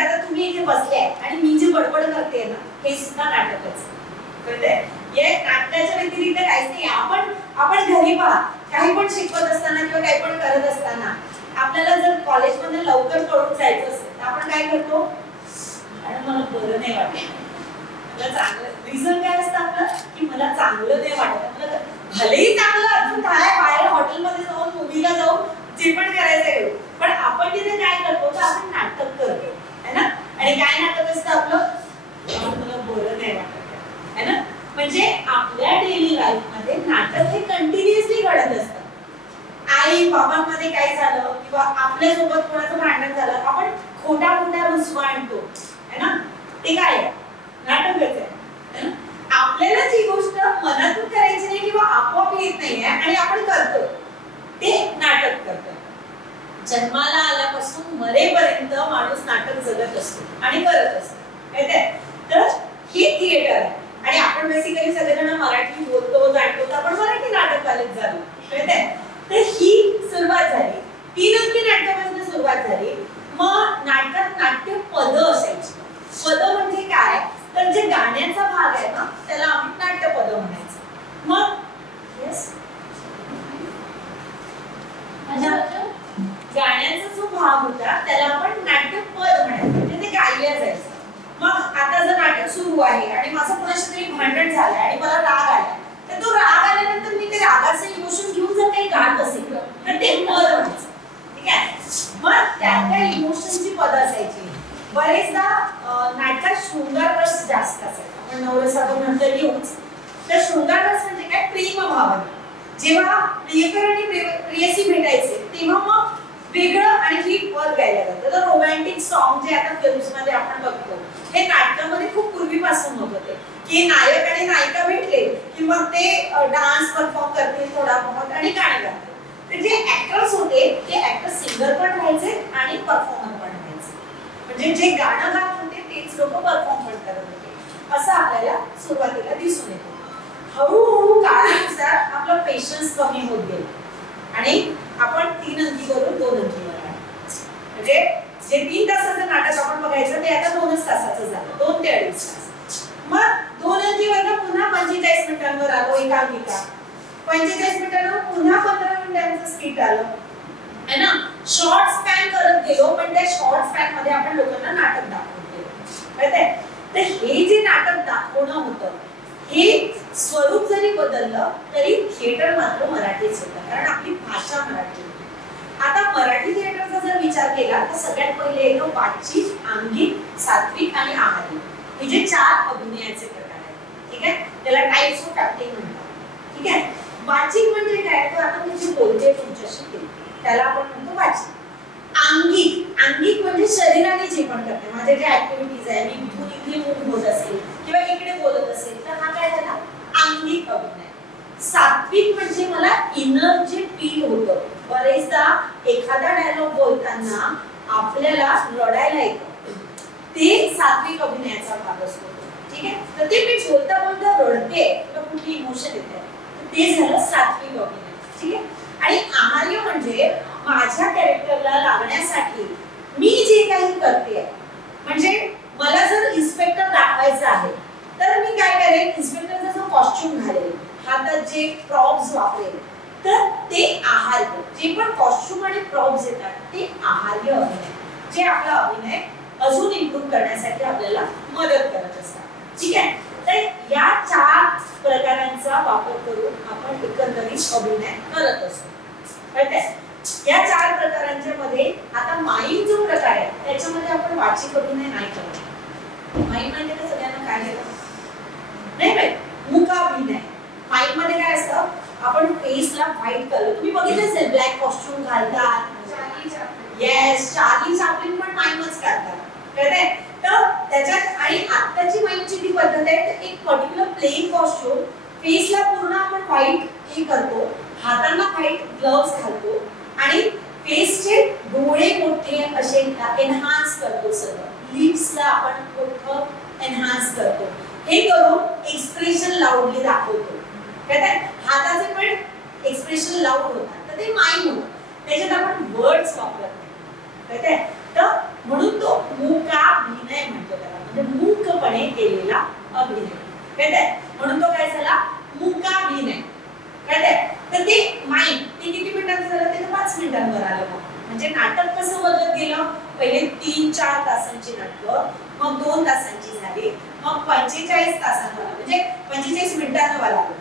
आता तुम्ही इथे बसले आणि मी जे बडबड करते ना हे सुद्धा नाटकच कळतंय. हे नाटकाच्या व्यतिरिक्त काहीच नाही. आपण घरी पहा काही पण शिकवत असताना किंवा काही पण करत असताना आपल्याला जर कॉलेजमध्ये लवकर कळून जायचं असेल तर आपण काय करतो, आणि मला बरं नाही वाटत, मला चांगलं, रिझन काय असतं आपलं की मला चांगलं नाही वाटत, मला भलेही चांगलं अजून काय बाहेर हॉटेलमध्ये जाऊन मूवीला जाऊन जे पण करायचं पण आपण तिथे काय करतो तर आपण नाटक करतो है ना. आणि काय नाटक असतं आपलं, मला बरं नाही वाटत है ना. म्हणजे आपल्या डेली लाईफ मध्ये नाटक हे कंटिन्युअसली घडत असतं. आई बाबांमध्ये काय झालं किंवा आपल्या सोबत कोणाचं भांडण झालं आपण खोटा रुसवा आणतो है ना, ते काय आहे नाटकच आहे. आपल्याला जी गोष्ट मनातून करायची नाही किंवा आपोआप येत नाहीये आणि आपण करतो ते नाटक करतो. जन्माला आल्यापासून मरेपर्यंत माणूस नाटक जगत असतो आणि करत असतो माहितीये. तर हे थिएटर आहे आणि आपण बेसिकली सगळेजण मराठी बोलतो जाणतो तर आपण मराठी नाटक कॉलेज झालो माहितीये. तर ही सुरुवात झाली, 3 अंकी नाटकापासून सुरुवात झाली. मग नाटकात नाट्य पद असायची. पद म्हणजे काय तर जे गाण्याचा भाग आहे ना त्याला आम्ही नाट्यपद म्हणायचं. मग गाण्याचा जो भाग होता त्याला आपण नाट्यपद म्हणायचं, म्हणजे ते गायलं जायचं. मग आता जर नाटक सुरू आहे आणि माझं कोणाशी तरी भांडण झालंय आणि मला राग आला तर तो राग आल्यानंतर मी ते रागाचं इमोशन घेऊन जर काही गात असेल तर ते पद म्हणायचं. ठीक आहे. मग त्या इमोशनची पद असायची. बरेचदा नाटकात शृंगार रस जास्त असायचा. आपण नवरसाचं नंतर येऊच. तर शृंगार रस म्हणजे काय, प्रेम भावना. जेव्हा प्रियकर आणि प्रेयसी भेटायचे तेव्हा मग वेगळं आणखी पद गायला जातं. तर रोमॅन्टिक सॉन्ग जे आता फिल्म्स मध्ये आपण बघतो हे नाटकामध्ये खूप पूर्वीपासून होत होते की नायक आणि नायिका भेटले की मग ते डान्स परफॉर्म करतील थोडा बहुत आणि गाणे गातील. तर जे ऍक्टर्स होते ते ऍक्टर सिंगर पण राहायचे आणि परफॉर्मर पण राहायचे. म्हणजे जे गाणं गात होते तेच लोक परफॉर्म पण करत होते असं आपल्याला सुरुवातीला दिसून येतं. हळूहळू काळानुसार आपला पेशन्स कमी होत गेला आणि आपण 3 अंकीवरून 2 अंकीवर आलो. म्हणजे जे 3 तासाचं नाटक आपण बघायचं ते आता 2च तासाचं झालं, 2 ते 2.5 तास. मग 2 अंकीवर पुन्हा 45 मिनिटांवर आलो एकांकिका. 45 मिनिटांवर पुन्हा 15 मिनिटांचं स्किट आलं है ना. शॉर्ट स्पॅन करत गेलो पण त्या शॉर्ट स्पॅन मध्ये आपण लोकांना नाटक दाखवत गेलो माहितीये. तर हे जे नाटक दाखवणं होतं हे स्वरूप जरी बदललं तरी थिएटर मात्र मराठीच होतं कारण आपली भाषा मराठी होती. आता मराठी थिएटरचा जर विचार केला तर सगळ्यात पहिले येतो वाचिक, अंगिक, सात्विक आणि आहारी. हे जे 4 अभिनयाचे प्रकार आहेत. ठीक आहे. त्याला टाइप्स ऑफ ऍक्टिंग म्हणतात. ठीक आहे. वाचिक म्हणजे काय तर आता मी जे बोलते तुमच्याशी त्याला आपण म्हणतो वाचिक. अंगिक म्हणजे शरीराने जे पण करते माझे जे ऍक्टिव्हिटीज आहे मी इथून इकडे मूव्ह होत असेल किंवा इकडे बोलत असेल तर हा काय झाला अंगिक अभिनय. सात्विक म्हणजे मला इनर जे फील होतं. बरेचदा एखादा डायलॉग बोलताना आपल्याला रडायला येतं ते सात्विक अभिनयाचा भाग असतो. ठीक आहे. तर ते मी बोलता बोलता रडते किंवा कुठली इमोशन येते ते झालं सात्विक अभिनय. ठीक आहे. आणि आहार्य म्हणजे माझ्या कॅरेक्टरला लागण्यासाठी मी जे काही करते म्हणजे मला जर इन्स्पेक्टर दाखवायचं आहे तर मी काय करेन इन्स्पेक्टरचा जो कॉस्ट्यूम घालेल हातात जे प्रॉप्स वापरेल तर ते आहार्य. जे पण कॉस्ट्यूम आणि प्रॉप्स येतात ते आहार्य अभिनय जे आपला अभिनय अजून इम्प्रूव्ह करण्यासाठी आपल्याला मदत करत असतात. ठीक आहे. तर या 4 प्रकारांचा वापर करून आपण एकंदरीत अभिनय करत असतो. या 4 प्रकारांच्या मध्ये आता माईम जो प्रकार आहे त्याच्यामध्ये आपण वाचिक अभिनय नाही करत. माईम म्हणजे का सगळ्यांना काय येतं नाही माहित मुखाभिनय. माईम मध्ये काय असतं आपण फेसला व्हाईट कलर तुम्ही बघितलं असेल ब्लॅक कॉस्ट्यूम घालतात. येस चार्ली चॅप्लिन पण माईमच करतात कळतंय. तर त्याच्यात आणि आत्ताची माईमची जी पद्धत आहे तर एक पर्टिक्युलर प्लेन कॉस्ट्यूम फेसला पूर्ण आपण व्हाईट हे करतो हातांना व्हाईट ग्लोव्स घालतो आणि फेसचे डोळे मोठे असे एनहान्स करतो. सगळं लिप्सला आपण मोठं एनहान्स करतो. हे करून एक्सप्रेशन लाऊडली दाखवतो. कळतंय. हाताचे पण एक्सप्रेशन लाऊड होतात तर ते माईम होतं. त्याच्यात आपण वर्ड्स वापरत नाही. कळतंय. तर म्हणून तो मुका केलेला अभिनय. कळतंय? म्हणून तो काय झाला मूकाभिनय. कळतंय? तर ते माईक ते किती मिनिटांचं झालं? ते 5 मिनिटांवर आलं. म्हणजे नाटक कसं बदलत गेलं? पहिले 3-4 तासांची नाटकं, मग 2 तासांची झाली, मग 45 तासांवर म्हणजे 45 मिनिटांवर आलं.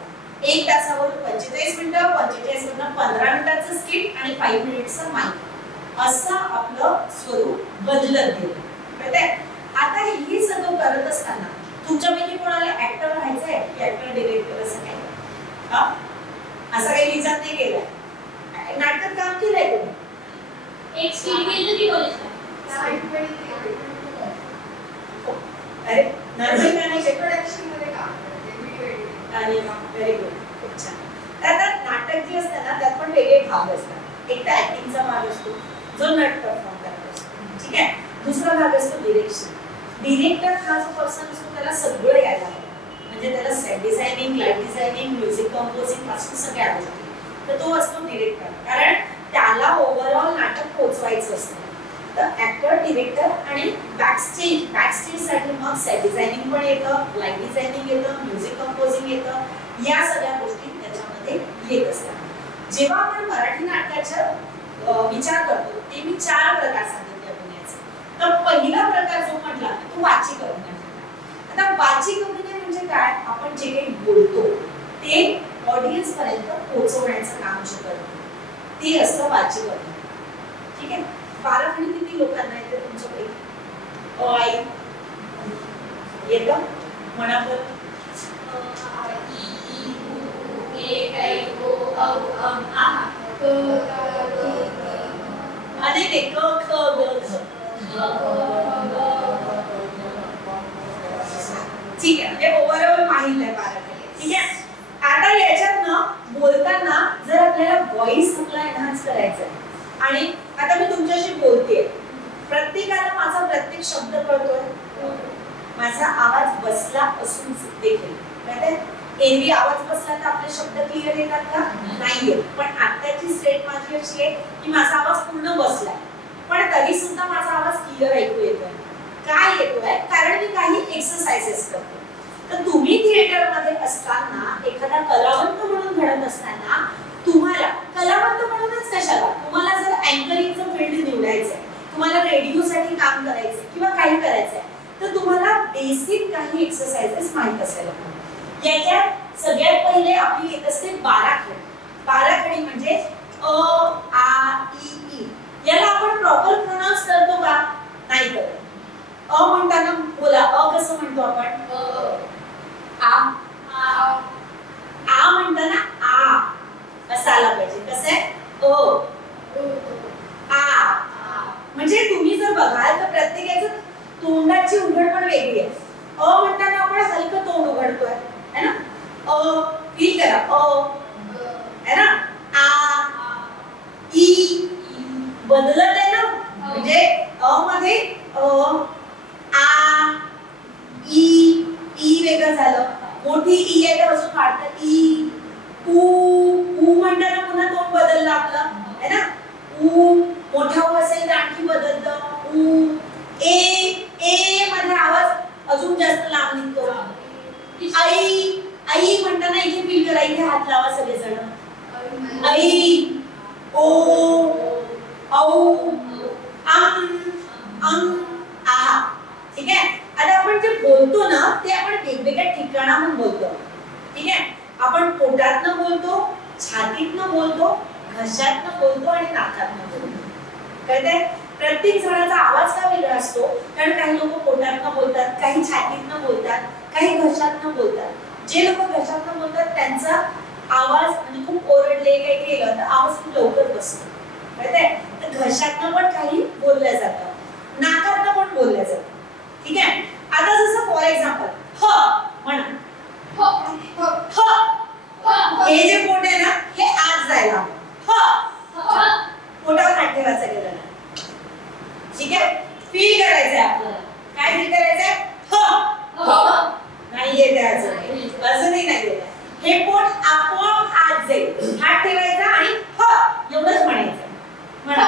1 तासावर 45 मिनिटं, 45 मधनं 15 मिनिटाचं स्किट आणि 5 मिनिट्सचं माईक, असं आपलं स्वरूप बदलत गेलं. कळतंय? आता हे सगळं करत असताना तुमच्यापैकी कोणाला ऍक्टर व्हायचंय की ऍक्टर डिरेक्टर असं काही? हा, असं काही विचार नाही केलं? नाटकात काम केलंय तुम्ही? एक स्किट केलं की कॉलेजला. अरे नर्सिंग आणि प्रोडक्शन मध्ये काम करते. आणि व्हेरी गुड, खूप छान. आता नाटक जे असतं ना त्यात पण वेगळे भाग असतात. एक तर ऍक्टिंगचा भाग असतो जो नट परफॉर्म करत असतो, ठीक आहे. दुसरा भाग असतो डिरेक्शन. डिरेक्टर हा जो पर्सन असतो त्याला सगळं यायला हवं. म्हणजे त्याला set designing, light designing, music composing पासून सगळ्या गोष्टी. तर तो असतो डिरेक्टर, कारण त्याला ओव्हरऑल नाटक पोहोचवायचं असतं. तर ऍक्टर, डिरेक्टर आणि बॅकस्टेज साठी मग सेट डिझायनिंग पण येतं, लाईट डिझायनिंग येतं, म्युझिक कंपोजिंग येतं. या सगळ्या गोष्टी त्याच्यामध्ये येत असतात. जेव्हा आपण मराठी नाटकाचा विचार करतो ते मी 4 प्रकार सांगितले अभिनयाचे. तर पहिला प्रकार जो म्हटला तो वाचिक अभिनय. आता वाचिक अभिनय म्हणजे काय? आपण जे काही बोलतो ते ऑडियन्स पर्यंत पोहोचवण्याचं काम जे करतो ते असतं वाचिक अभिनय. ठीक आहे? बाराखडी किती लोकांना येते तुमच्यापैकी? आई येतं म्हणा बरं. अरे ते क ख ग घ. ठीक आहे, म्हणजे ओव्हरऑल माहिती आहे बाराखडी. ठीक आहे. आता याच्यातनं बोलताना जर आपल्याला व्हॉइस आपला एनहान्स करायचा आहे आणि आता मी तुमच्याशी बोलतेय, प्रत्येकाला माझा प्रत्येक शब्द कळतोय, माझा आवाज बसला असून देखील कळतंय? एरवी आवाज बसला तर आपले शब्द क्लिअर येतात का? नाहीये. पण आत्ताची स्टेट माझी अशी आहे की माझा आवाज पूर्ण बसलाय पण तरी सुद्धा माझा आवाज क्लिअर ऐकू येतोय. काय येतोय? कारण मी काही एक्सरसाइजेस करतो. तर तुम्ही थिएटर मध्ये असताना एखादा कलावंत म्हणून घडत असताना तुम्हाला कलावंत म्हणूनच कशाला, तुम्हाला जर अँकरिंगचं फील्ड निवडायचंय, तुम्हाला रेडिओसाठी काम करायचंय किंवा काही करायचंय तर तुम्हाला बेसिक काही एक्सरसाइजेस माहित असायला पाहिजे. याच्यात सगळ्यात पहिले आपली येत असते बाराखडी. बाराखडी म्हणजे अ आ इ ई. याला आपण प्रॉपर प्रोनाउन्स करतो का? नाही करत. अ म्हणताना बोला, अ कसं म्हणतो आपण? आ. आ म्हणताना आ असं आला पाहिजे. कसं आहे? आ. म्हणजे तुम्ही जर बघाल तर प्रत्येकाचं तोंडाची उघड पण वेगळी आहे. अ म्हणताना आपण हलकं तोंड उघडतोय है ना? फील करा. है ना? आ ई बदलत आहे ना? म्हणजे अ मध्ये आ ई ई वेगळं झालं. मोठी ई आहे तर अजून वाढतं ई. ऊ म्हणताना पुन्हा तोंड बदललं आपलं है ना? ऊ मोठा ऊ असेल तर आणखी बदलतं. ऊ ए मध्ये आवाज अजून जास्त लांब निघतो. आई म्हणताना इथे फील करा, इथे हात लावा सगळेजण. आई ओ औ आ. ठीक आहे. आता आपण जे बोलतो ना ते आपण वेगवेगळ्या ठिकाणाहून बोलतो. ठीक आहे. आपण पोटातनं बोलतो, छातीतनं बोलतो, घशातनं बोलतो आणि नाकातनं बोलतो. कळतंय? प्रत्येक जणाचा आवाज का वेगळा असतो? कारण काही लोक पोटातनं बोलतात, काही छातीतनं बोलतात, काही घशातनं बोलतात. जे लोक घशातनं बोलतात त्यांचा आवाज म्हणजे खूप ओरडले काही केलं तर आवाज खूप लवकर बसतो. कळतंय? तर घशातनं पण काही बोलल्या जातं, नाकातनं पण बोलल्या जातं. ठीक आहे. आता जसं फॉर एक्झाम्पल ह म्हणा. हे जे पोट आहे ना हे आत जायला पोटावर हात ठेवायचा गेला. ठीक आहे. फील करायचंय आपल्याला. काय फील करायचंय? नाही येते अजूनही नाही येत. हे पोट आपोआप आत जाईल. हात ठेवायचा आणि एवढंच म्हणायचं. म्हणा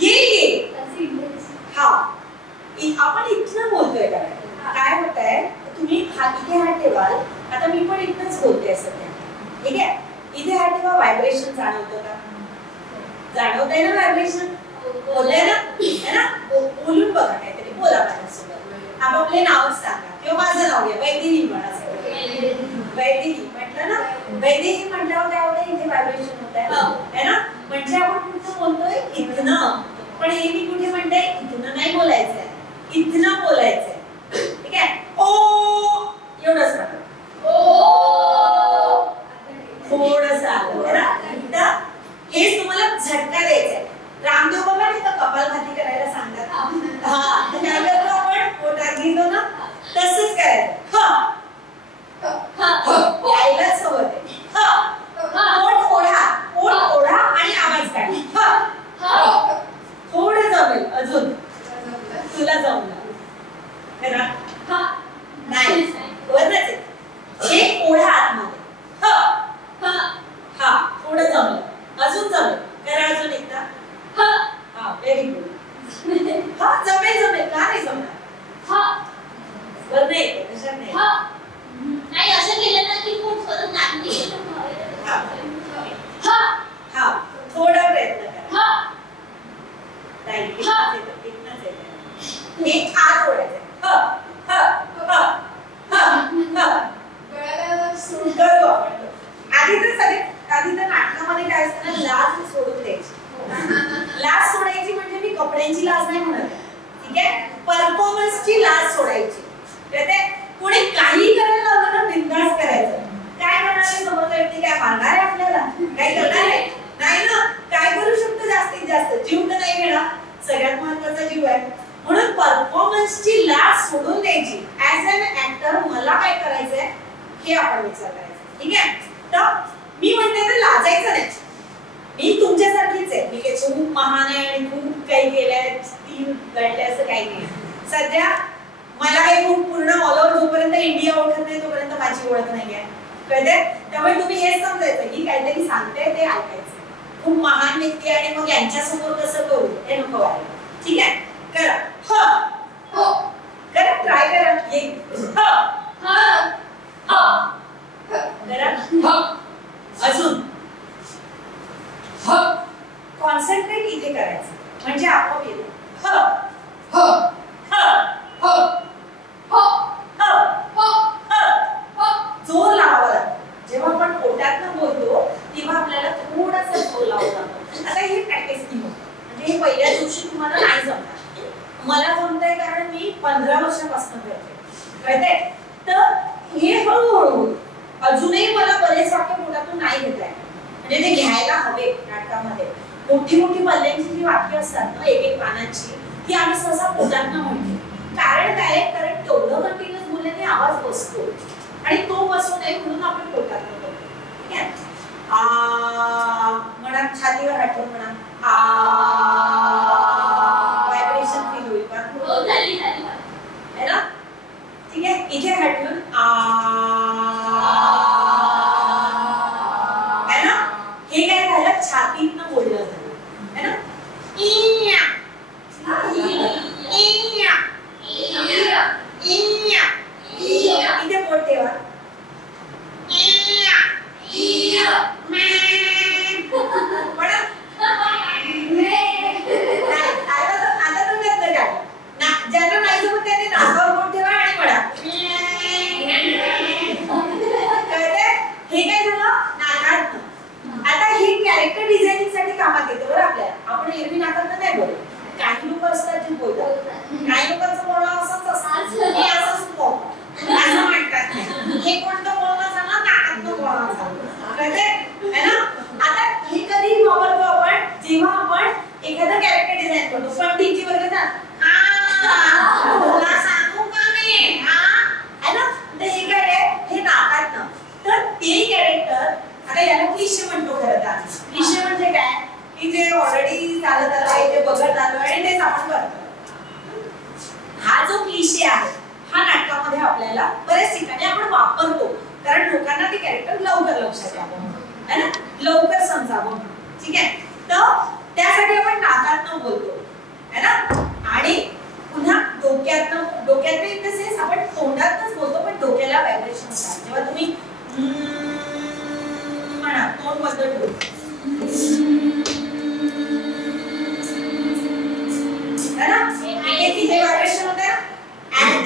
येईल आपले नावच सांगा किंवा माझं नाव घ्या, वैदेही म्हणा. वैदेही म्हटलं ना, वैदेही म्हटल्यावर काय होतं, इथे व्हायब्रेशन होत आहे ना. म्हणजे आपण कुठं बोलतोय, इथनं. पण हे मी कुठे म्हणते, इथनं नाही बोलायचंय, इथनं बोलायचंय. ठीक आहे. ओ एवढंच राहतं. थोडंसं आलं ना. हेच तुम्हाला झटका द्यायचा आहे. रामदेव बाबा नाही का कपालभाती करायला सांगतात, हा त्यावेळेला आपण पोटात घेतो ना, तसंच करायचं. यायलाच हवं ते. पोट ओढा, पोट ओढा आणि आवाज काढा. थोडं जमेल अजून, तुला जमलं नाही वरच हे ओढा आतमध्ये. हा थोडं जमलं, अजून जमेल. करा अजून एकदा. हा व्हेरी गुड. हा जमेल जमेल, का नाही जमणार. वर नाही येते, कशात नाही. नाही असं केलं ना की पोट स्वतः नाचते. हा थोडा प्रयत्न करा. नाही इथनच येतं. हे आत ओढायचं. करू आपण. आधी तर नाटकामध्ये काय असतं ना, लाज सोडून द्यायची. लाज सोडायची म्हणजे मी कपड्यांची लाज नाही म्हणत, ठीक आहे, परफॉर्मन्सची लाज सोडायची. पुढे काही करायला लावलं ना, बिंदास करायचं. काय करणार आहे समोरचा व्यक्ती, काय मारणार आहे आपल्याला, काय करणार आहे नाही ना. काय करू शकतो जास्तीत जास्त, जीव तर नाही घेणार, सगळ्यात महत्वाचा जीव आहे. म्हणून परफॉर्मन्सची लाज सोडून द्यायची. ऍज अन ऍक्टर मला काय करायचंय हे आपण विचार करायचा. ठीक आहे. तर मी म्हणते तर लाजायचं नाही. मी तुमच्यासारखीच आहे. मी काही खूप महान आहे आणि खूप काही केलंय, 3 घडले असं काही नाही. सध्या मला काही खूप पूर्ण ऑल ओव्हर जोपर्यंत इंडिया ओळखत नाही तोपर्यंत माझी ओळख नाहीये, कळते. त्यामुळे तुम्ही हेच समजायचं की काहीतरी सांगते ते ऐकायचं. खूप महान व्यक्ती आणि मग यांच्या समोर कसं करू हे नको व्हायला. ठीक आहे. करा. करा, ट्राय करा. अजून कॉन्सन्ट्रेट इथे करायचं म्हणजे आपोआप येतं. जोर लावावा लागतो. जेव्हा आपण पोटातनं बोलतो तेव्हा आपल्याला थोडासा जोर लावावा लागतो. आता हे प्रॅक्टिस नाही होत, म्हणजे हे पहिल्या दिवशी तुम्हाला नाही जमणार. मला जमतंय कारण मी 15 वर्षापासून करते, कळतंय. तर हे हळूहळू अजूनही मला बरेच वाक्य पोटातून नाही घेत आहे, म्हणजे ते घ्यायला हवे. नाटकामध्ये मोठी मोठी पल्ल्यांची जी वाक्य असतात ना, एक पानांची, ती आम्ही सहसा पोटातनं म्हणतो. कारण काय, कारण तेवढं कंटिन्युअस बोलल्याने आवाज बसतो आणि तो बसू नये म्हणून आपण पोटातनं बोलतो. ठीक आहे. म्हणा, छातीवर हात ठेवून म्हणा. व्हायब्रेशन फील होईल का? है ना. ठीक आहे. इथे हात ठेवून है ना. हे काय झालं, छातीतनं बोललं झालं, है ना. इथे बोट ठेवा. आता तुम्ही आता काय ज्यांना नाही जमत त्यांनी नाकावर बोट ठेवा आणि म्हणा. हे काय झालं, नाकात. आता हे कॅरेक्टर डिझायनिंग साठी कामात येतं बरं आपल्याला. आपण एरवी नाकात नाही बोलत. काही लोक असतात जे बोलतात, काही लोकांचं बोलणं असंच असतं, हे असंच बोलतो असं म्हणतात. हे कोणतं बोलणं झालं, नाकातनं बोलणं झालं, कळतंय है ना. आता हे कधी वापरतो आपण, जेव्हा आपण एखादं कॅरेक्टर डिझाईन करतो. पण टीची वगैरे ना, तुला सांगू का मी, है ना. तर हे काय आहे, हे नाकातनं. तर ते कॅरेक्टर, आता याला क्लिशे म्हणतो खरं तर. क्लिशे म्हणजे काय, की जे ऑलरेडी चालत आलं आहे, ते बघत आलो आणि तेच आपण करतो. हा जो क्लिशे आहे हा नाटकामध्ये आपल्याला बऱ्याच ठिकाणी आपण वापरतो, कारण लोकांना ते कॅरेक्टर लवकर लक्षात यावं, है ना, लवकर समजावं. ठीक आहे. तर त्यासाठी आपण नाकातनं बोलतो, है ना. आणि पुन्हा डोक्यातनं इन द सेन्स आपण तोंडातनंच बोलतो, पण डोक्याला व्हायब्रेशन होतात. जेव्हा तुम्ही म्हणा, तोंड बंद ठेवून, है ना, हे व्हायब्रेशन होतं. ऍट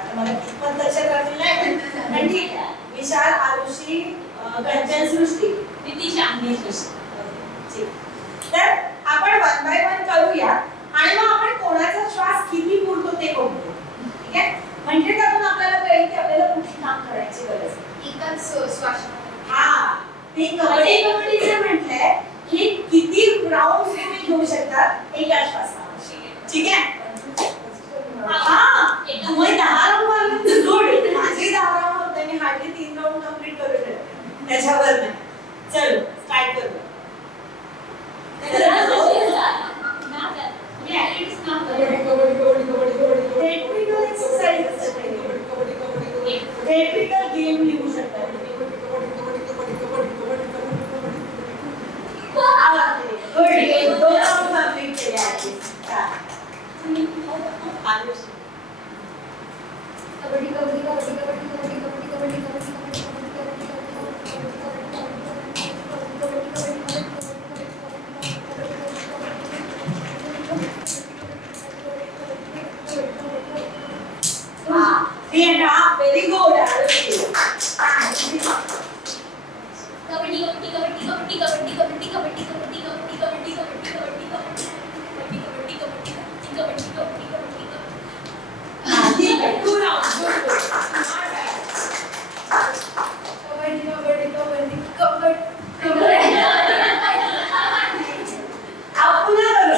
आता मला कितपत लक्षात राहतील नाही पण ठीक आहे. विशाल, आरुषी, कंचन, सृष्टी, नितीशा. ठीक. तर आपण 1 by 1 करूया आणि मग आपण कोणाचा श्वास किती पुरतो ते बघूया. ठीक आहे. म्हणजे त्यातून आपल्याला कळेल की आपल्याला कुठे काम करायची गरज आहे. एकाच श्वास. हा, ते कबड्डीचं म्हटलंय की किती राऊंड तुम्ही घेऊ शकतात एका श्वासावर. ठीक आहे. हा, तुम्ही 10 राऊंड मारले गुड. माझे 10 राऊंड होते, मी हार्डली 3 राऊंड कंप्लीट करू शकते. त्याच्यावर नाही. चलो स्टार्ट करू. टेक्निकल एक्सरसाइज टेक्निकल गेम लिहू शकता. गुड. 2 राऊंड कंप्लीट केले आहेत. Very good.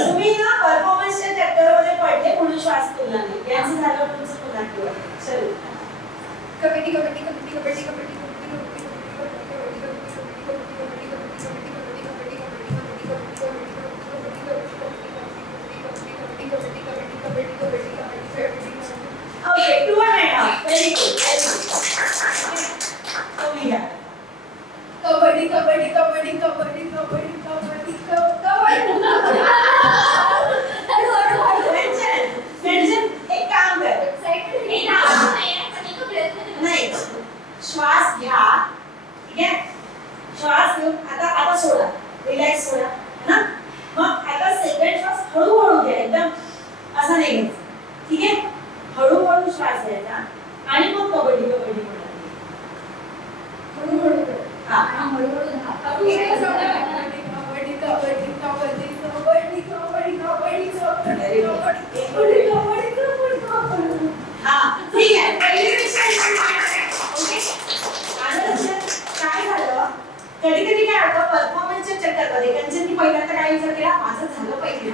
तुम्ही ना परफॉर्मन्सच्या चक्करमध्ये पडले म्हणून श्वास तुला नाही. यांचं झालं तुमचं पुन्हा किंवा चलो. Kabaddi Okay, 2.5. Very good. Very good. Okay. Tension एक काम कर. नाही, श्वास घ्या. ठीक आहे. श्वास घेऊन आता सोडा. रिलॅक्स सोडा ना. मग आता सेकंड श्वास हळूहळू घ्या. एकदम असा नाही घ्यायचा. ठीक आहे. हळूहळू श्वास घ्यायचा आणि मग कबड्डी म्हणायची. ठीक आहे. काय झालं कधी कधी काय होतं परफॉर्मन्सच्या चक्करमध्ये कंचननी पहिल्यांदा काय विचार केला माझं झालं पाहिजे.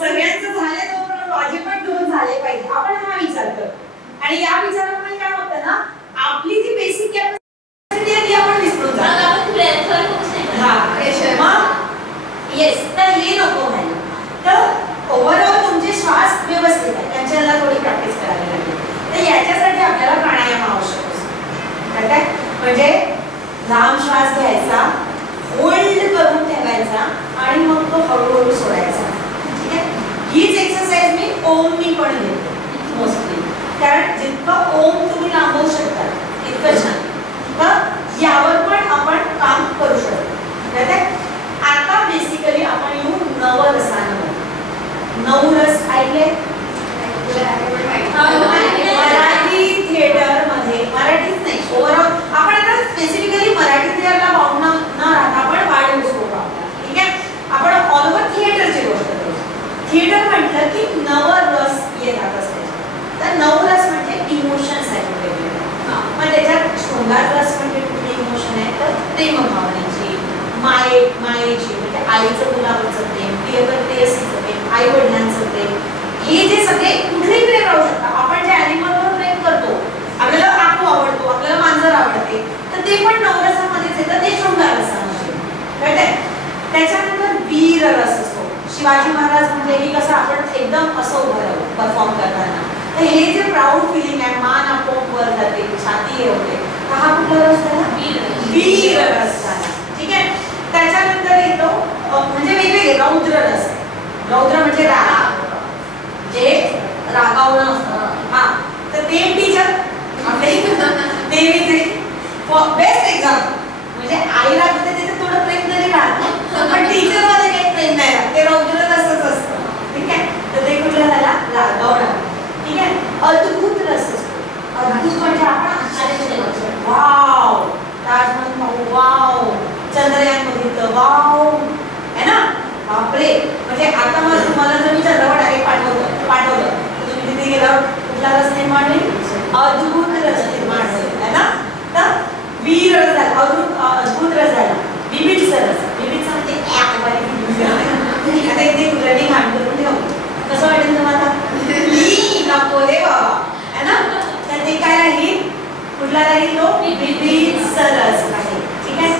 सगळ्यांचं झाले तर माझे पण 2 झाले पाहिजे. आपण हा विचार करतो आणि या विचारामुळे काय होतं ना आपली जी बेसिक कॅपॅसिटी आहे ती आपण विसरून जातो. येस. तर हे नको व्हायला. तर ओव्हरऑल तुमचे श्वास व्यवस्थित आहे. कंचनला थोडी प्रॅक्टिस करावी लागेल. तर याच्यासाठी आपल्याला प्राणायाम आवश्यक असतो. ठीक आहे. म्हणजे लांब श्वास घ्यायचा, होल्ड करून ठेवायचा आणि मग तो हळूहळू सोडायचा. ठीक आहे. हीच एक्सरसाइज मी ओमनी पण घेते मोस्टली. कारण जितकं ओम तुम्ही लांबवू शकता तितकं छान. तर यावर पण आपण काम करू शकतो. ठीक आहे. आता बेसिकली आपण येऊ नवरसांवर. 9 रस ऐकले? मराठी थिएटर मध्ये मराठीच नाही ओव्हरऑल आपण आता स्पेसिफिकली मराठी थिएटरला पाहून न राहता आपण वाढ स्कोप आपला. ठीक आहे. आपण ऑल ओव्हर थिएटरची गोष्ट करू. थिएटर म्हटलं की 9 रस येतात असते. तर 9 रस म्हणजे इमोशन्स आहेत वेगवेगळे. मग त्याच्यात शृंगार रस म्हणजे कुठले इमोशन आहे तर प्रेमभावनेची, मायेची म्हणजे आईचं मुलावरचं प्रेम, प्रियसीचं प्रेम, आई वडिलांचं प्रेम, हे जे सगळे कुठलेही प्रेम राहू शकतात. आपण जे ॲनिमलवर प्रेम करतो, आपल्याला काकू आवडतो, आपल्याला मांजर आवडते, तर ते पण 9 रसामध्येच येतं. ते शृंगार रसामध्ये कळतंय. त्याच्यानंतर वीर रस असतो. शिवाजी महाराज म्हणजे की कसं आपण एकदम असं उभं राहू परफॉर्म करताना. तर हे जे प्राऊड फिलिंग आहे, मान आपोआप वर जाते, छाती हे होते, हा कुठला रस झाला? वीर रस झाला. ठीक आहे. त्याच्यानंतर येतो म्हणजे वेगवेगळे रौद्र रस. रौद्र म्हणजे राग, जे रागावणं असतं. हा, तर ते टीचर आपले देवीचे बेस्ट एक्झाम्पल. म्हणजे आई रागवते त्याचं थोडं प्रेम तरी राहतं, पण टीचर मध्ये काही प्रेम नाही राहत. ते रौद्र रसच असतं. ठीक आहे. तर ते कुठलं झाला? वाव है ना, बापरे. म्हणजे आता मग तुम्हाला जर मी चंद्रावर डायरेक्ट पाठवलं तर तुम्ही तिथे गेल्यावर कुठला रस निर्माण होईल? अद्भुत रस निर्माण होईल है ना. तर वीर रस झाला, अद्भुत रस झाला, विविध रस. विविध म्हणजे आता इथे कुठल्याने घाण करून ठेवलं, कसं वाटेल तुम्हाला? नको रे बाबा है ना. तर ते काय राहील? कुठला राहील? तो विविध रस आहे. ठीक आहे.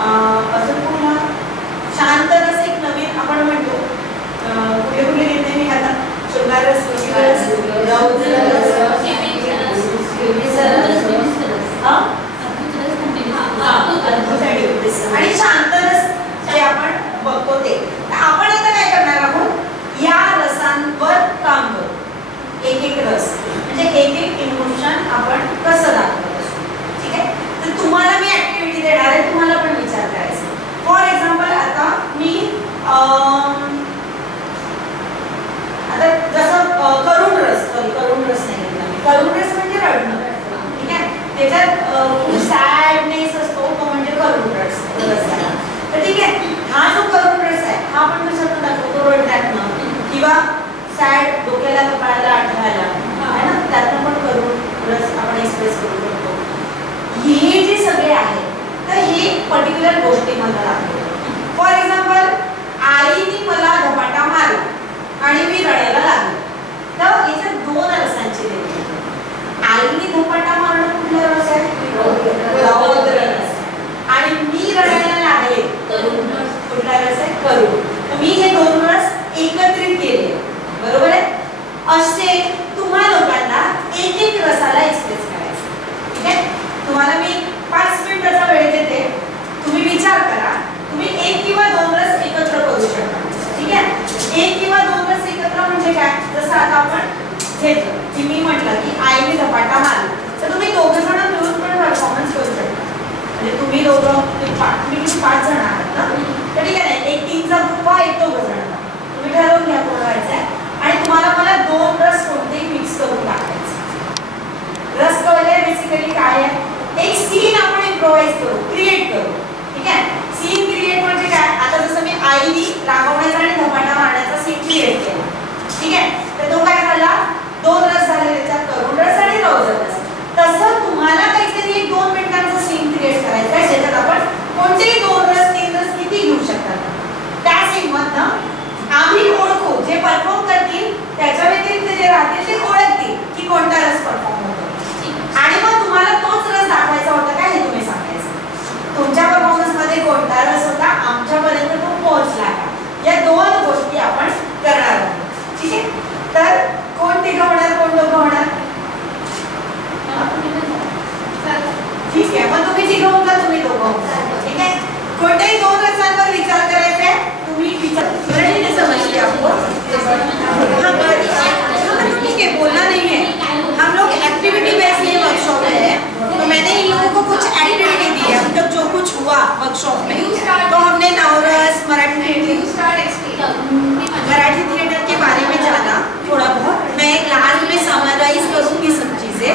अजून पुन्हा शांत रस एक नवीन आपण म्हणतो. कुठले कुठले घेतले मी आता? शृंगार रस, रौद्र रस, आणि शांत रस जे आपण बघतो ते. आपण आता काय करणार आहोत? या रसांवर काम करू. एक एक रस म्हणजे एक एक इमोशन आपण कसं दाखवत असतो. ठीक आहे. तर तुम्हाला मी ऍक्टिव्हिटी देणार आहे, तुम्हाला पण विचार करायचा. फॉर एक्झाम्पल आता मी आता जसं करुण रस नाही घेतला मी. करुण रस म्हणजे रडणं. ठीक आहे. त्याच्यात सॅडनेस असतो, तो म्हणजे करुण रस झाला. तर ठीक आहे. हा जो करुण रस आहे हा आपण कशातून दाखवतो? रडण्यातनं किंवा सॅड डोक्याला कपाळाला आठवायला आहे ना, त्यातनं पण करुण रस आपण एक्सप्रेस करू शकतो. हे जे सगळे आहेत तर हे पर्टिक्युलर गोष्टी मला दाखवतो. फॉर एक्झाम्पल आईने मला धपाटा मारला आणि मी रडायला लागले, तर याच्यात दोन रसांची वेगळी. आईने धपाटा मारणं कुठला रस आहे? रौद्र रस. आणि मी रडायला लागले कुठला रस आहे? करुण. मी हे दोन रस एकत्रित केले. बरोबर आहे. असे तुम्हा लोकांना एक एक रसाला एक्सप्रेस करायचं. ठीक आहे. तुम्हाला मी 5 मिनिटाचा वेळ देते, तुम्ही विचार करा. तुम्ही एक किंवा दोन रस एकत्र करू शकता. ठीक आहे. एक किंवा दोन रस एकत्र म्हणजे काय? जसं आता आपण घेतलं की मी म्हटलं की आईने धपाटा मारला, तर तुम्ही दोघं जण मिळून पण परफॉर्मन्स करू शकता. म्हणजे तुम्ही दोघं तुम्ही 5 जण आहात ना, तर ठीक आहे. एक टीमचा ग्रुप हा एक दोघं जण तुम्ही ठरवून घ्या कोण व्हायचंय. आणि तुम्हाला मला दोन रस कोणतेही मिक्स करून टाकायचे. रस कळले बेसिकली काय आहे? एक सीन आपण इम्प्रोवाइज करू, क्रिएट करू. ठीक आहे. सीन क्रिएट म्हणजे काय? आता जसं मी आईनी रागवण्याचा आणि धपाटा मारण्याचा सीन क्रिएट केला. ठीक आहे. तर तो काय झाला? दोन रस झाले त्याच्यात, करुण रस आणि रौद्र रस. तसं तुम्हाला काहीतरी एक 2 मिनिटांचा सीन क्रिएट करायचा आहे, ज्याच्यात आपण कोणतेही 2 रस 3 रस किती घेऊ शकतात. त्या सीनमधनं आम्ही ओळखू, जे परफॉर्म करतील त्याच्या व्यतिरिक्त जे राहतील ते ओळखतील की कोणता रस परफॉर्म होतो. आणि मग तुम्हाला तोच रस दाखवायचा होता काय हे तुम्ही सांगायचं. तुमच्या परफॉर्मन्स मध्ये कोणता रस होता, आमच्यापर्यंत तो पोहोचला का, या 2 गोष्टी आपण करणार आहोत. ठीक आहे. तर कोण तिघं होणार, कोण दोघं होणार? ठीक आहे. मग तुम्ही तिघं होता, तुम्ही दोघं होता. ठीक आहे. कोणत्याही 2 रसांवर विचार करायचा आहे. तुम्ही विचार समझिए आपको. ठीक है, बोलना नहीं है. हम लोग एक्टिविटी बेस्ड ये वर्कशॉप है, तो मैंने इन लोगों को कुछ एक्टिविटी दी है. अब तक जो कुछ हुआ वर्कशॉप में, तो हमने नवरस, मराठी थिएटर के बारे में जाना थोड़ा बहुत. मैं क्लास में समराइज करूँगी सब चीज़ें,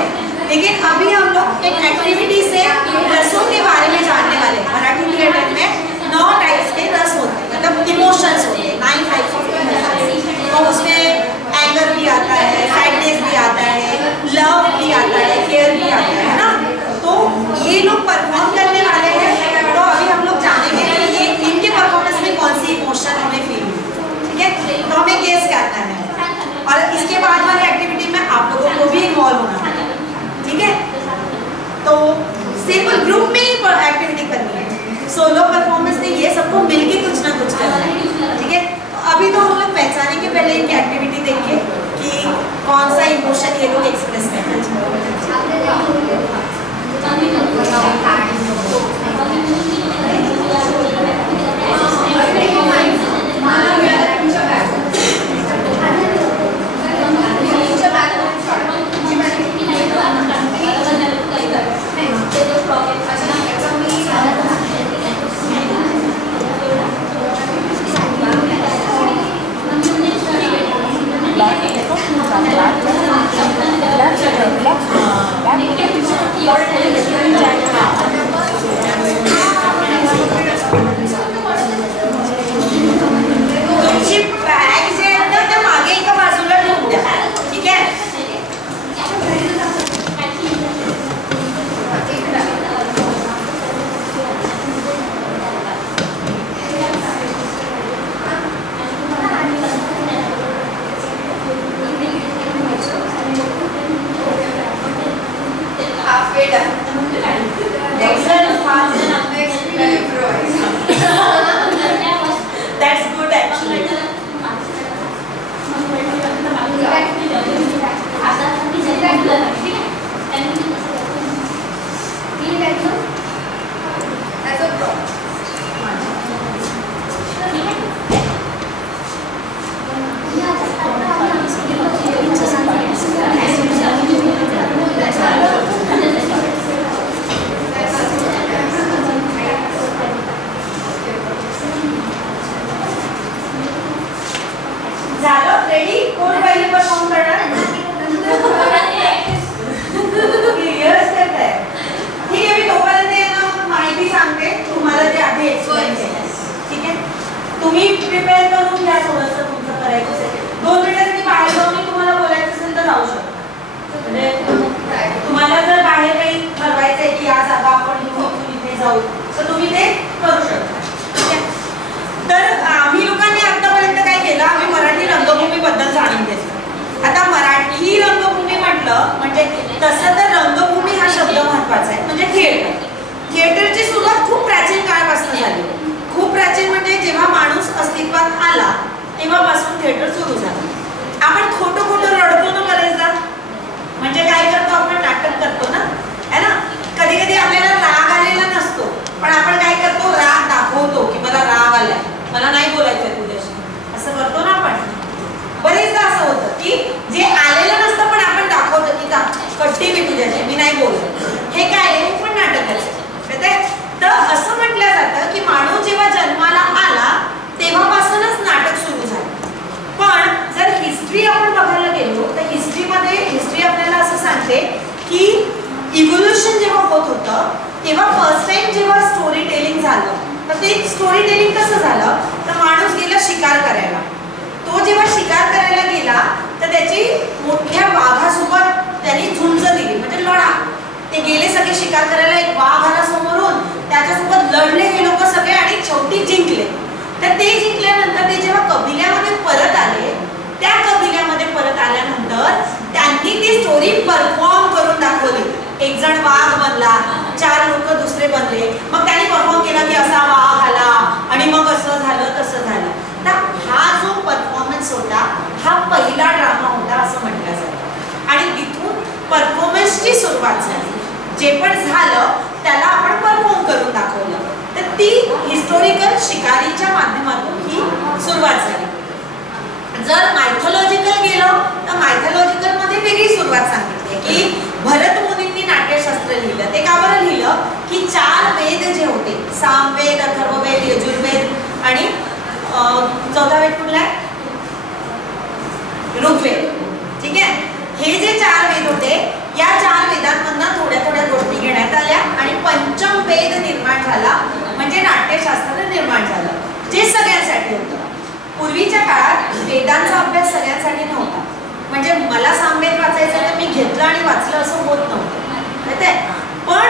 लेकिन अभी हम लोग एक एक्टिविटी से रसों के बारे में जानने वाले हैं. मराठी थिएटर में 9 टाइप्स के रस होते हैं, मतलब इमोशंस होते हैं. 9 टाइप्स ऑफ इमोशंस. तो उसमें एंगर भी आता है, सैडनेस भी आता है, लव भी आता है, केयर भी आता है ना. तो ये लोग परफॉर्म करने वाले हैं. तो अभी हम लोग जानेंगे कि ये इनके परफॉर्मेंस में कौन सी इमोशन हमें फील हुई. ठीक है. तो हमें गेस करना है. और इसके बाद वाली एक्टिविटी में आप लोगों को भी इन्वॉल्व होना है. ठीक है. तो सिंपल ग्रुप में ही एक्टिविटी करनी है. सोलो परफॉर्मेंस नहीं, ये सबको मिलके कुछ ना कुछ करना है. ठीक है. तो अभी तो हम लोग पहचानेंगे पहले इनकी एक्टिविटी देख के कि कौन सा इमोशन ये लोग एक्सप्रेस करना चाहते हैं. Black जाऊ, तर तुम्ही ते करू शकता. ठीक आहे. तर आम्ही लोकांनी आतापर्यंत काय केलं, आम्ही मराठी रंगभूमीबद्दल जाणून घेतलं. आता मराठी रंगभूमी म्हटलं म्हणजे तसं तर रंगभूमी हा शब्द महत्वाचा आहे, म्हणजे थिएटर. थिएटरची सुरुवात खूप प्राचीन काळापासून झाली. खूप प्राचीन म्हणजे जेव्हा माणूस अस्तित्वात आला तेव्हापासून थिएटर सुरू झालं. आपण खोटं खोटं रडतो ना बरेचदा, म्हणजे काय करतो आपण, नाटक करतो ना, है ना. कधी कधी आपल्याला राग आलेला नसतो, पण आपण काय करतो, राग दाखवतो की मला राग आलाय, मला नाही बोलायचंय तुझ्याशी, असं करतो ना आपण. बरेचदा असं होतं की जे आलेलं नसतं पण आपण दाखवतो की कट्टी मी तुझ्याशी, मी नाही बोलत. हे काय आहे, हे पण नाटकच आहे. तर असं म्हटलं जातं की माणूस जेव्हा जन्माला आला तेव्हापासूनच नाटक सुरू झालं. पण जर हिस्ट्री आपण बघायला गेलो तर हिस्ट्री आपल्याला असं सांगते की इव्होल्युशन जेव्हा होत होतं तेव्हा फर्स्ट टाइम जेव्हा स्टोरी टेलिंग झालं, तर ते स्टोरी टेलिंग कसं झालं, तर माणूस गेला शिकार करायला. तो जेव्हा शिकार करायला गेला तर त्याची मोठ्या वाघासोबत त्यांनी झुंज दिली, म्हणजे लढा. ते गेले सगळे शिकार करायला, एक वाघ आला समोरून, त्याच्यासोबत लढले हे लोक सगळे आणि शेवटी जिंकले. तर ते जिंकल्यानंतर ते जेव्हा कबिल्यामध्ये परत आले, त्या कबिल्यामध्ये परत आल्यानंतर त्यांनी ती स्टोरी परफॉर्म करून दाखवली. एक जण वाघ बनला, 4 लोक दुसरे बनले, मग त्यांनी परफॉर्म केला की असा वाघ आला आणि मग असं झालं तसं झालं. तर हा जो परफॉर्मन्स होता हा पहिला ड्रामा होता असं म्हटलं जातं. आणि तिथून परफॉर्मन्सची सुरुवात झाली. जे पण झालं त्याला आपण परफॉर्म करून दाखवलं. तर ती हिस्टोरिकल शिकारीच्या माध्यमातून ही सुरुवात झाली. जर मायथॉलॉजिकल गेलो तर मायथॉलॉजिकल मध्ये वेगळी सुरुवात सांगितली की भरत मुनींनी नाट्यशास्त्र लिहिलं. ते का बरं लिहिलं की 4 वेद जे होते, सामवेद, अथर्ववेद, यजुर्वेद आणि 4था वेद कुठला आहे, ऋग्वेद. ठीक आहे. हे जे 4 वेद होते, या 4 वेदांमधनं थोड्या थोड्या गोष्टी घेण्यात आल्या आणि पंचम वेद निर्माण झाला, म्हणजे नाट्यशास्त्र निर्माण झालं, जे सगळ्यांसाठी होतं. पूर्वीच्या काळात वेदांचा अभ्यास सगळ्यांसाठी नव्हता. म्हणजे मला सामवेद वाचायचं तर मी घेतलं आणि वाचलं असं होत नव्हतं. पण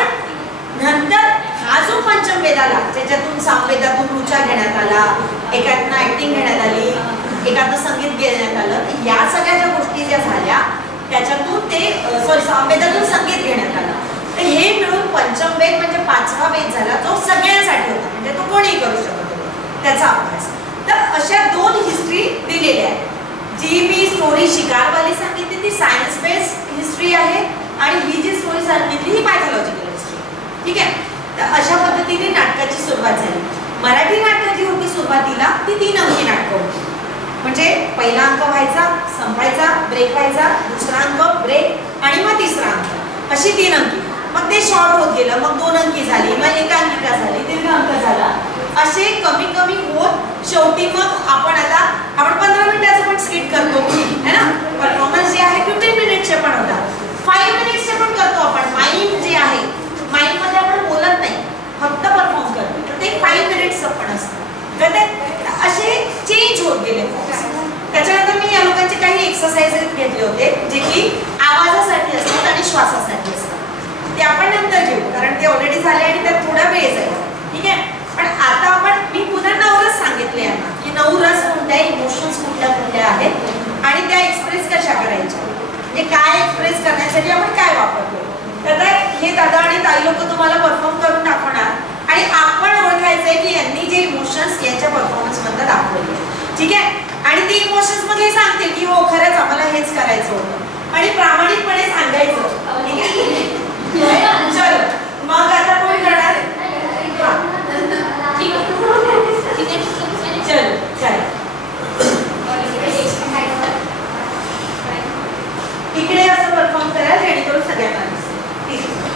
नंतर हा जो पंचम वेद आला, त्याच्यातून सामवेदातून ऋचा घेण्यात आला, एकातनं ऍक्टिंग घेण्यात आली, एकातनं संगीत घेण्यात आलं. या सगळ्या ज्या गोष्टी ज्या झाल्या त्याच्यातून ते सामवेदातून संगीत घेण्यात आलं. तर हे मिळून पंचम वेद म्हणजे 5वा वेद झाला, जो सगळ्यांसाठी होता, म्हणजे तो कोणीही करू शकत होता त्याचा अभ्यास. तर अशा 2 हिस्ट्री दिलेल्या आहेत. जी मी स्टोरी शिकारवाली सांगितली ती सायन्स बेस्ड हिस्ट्री आहे आणि ही जी स्टोरी सांगितली ही मायथॉलॉजिकल हिस्ट्री. ठीक आहे. तर अशा पद्धतीने नाटकाची सुरुवात झाली. मराठी नाटक जी होती सुरुवातीला ती 3 अंकी नाटक होती. म्हणजे पहिला अंक व्हायचा, संपायचा, ब्रेक व्हायचा, दुसरा अंक, ब्रेक आणि मग तिसरा अंक, अशी 3 अंकी. मग ते शॉर्ट होत गेलं, मग 2 अंकी झाली, मग 1 अंकिका झाली, दीर्घ अंक झाला, असे कमी कमी होत शेवटी मग आपण 15 मिनिटाचं पण स्किट करतो है ना. परफॉर्मन्स जे आहे 15 मिनिट्सचे पण होतात, 5 मिनिट्सचे पण करतो आपण. माइंड जे आहे, माइंड मध्ये आपण बोलत नाही, फक्त परफॉर्म करतो, तर ते 5 मिनिट्सचं पण असतं. तर ते असे चेंज होत गेले. त्याच्यानंतर मी या लोकांचे काही एक्सरसाइजेस घेतले होते जे की आवाजासाठी असतात आणि श्वासासाठी असतात. ते आपण नंतर घेऊ, कारण ते ऑलरेडी झाले आणि त्यात थोडा वेळ जाईल. ठीक आहे. पण आता आपण मी पुन्हा 9 रस सांगितले यांना की 9 रस कोणत्या, इमोशन्स कुठल्या कुठल्या आहेत आणि त्या एक्सप्रेस कशा करायच्या, म्हणजे काय एक्सप्रेस करण्यासाठी आपण काय वापरतो. तर हे दादा आणि ताई लोक तुम्हाला परफॉर्म करून दाखवणार आणि आपण ओळखायचंय की यांनी जे इमोशन्स यांच्या परफॉर्मन्स मधनं दाखवले. ठीक आहे. आणि ते इमोशन्स मध्ये सांगतील की हो खरंच आम्हाला हेच करायचं होतं आणि प्रामाणिकपणे सांगायचं. ठीक आहे. चलो मग आता कोण करणार. चलो चल इकडे असं परफॉर्म करा जेणेकरून सगळ्यांना दिसेल. ठीक आहे.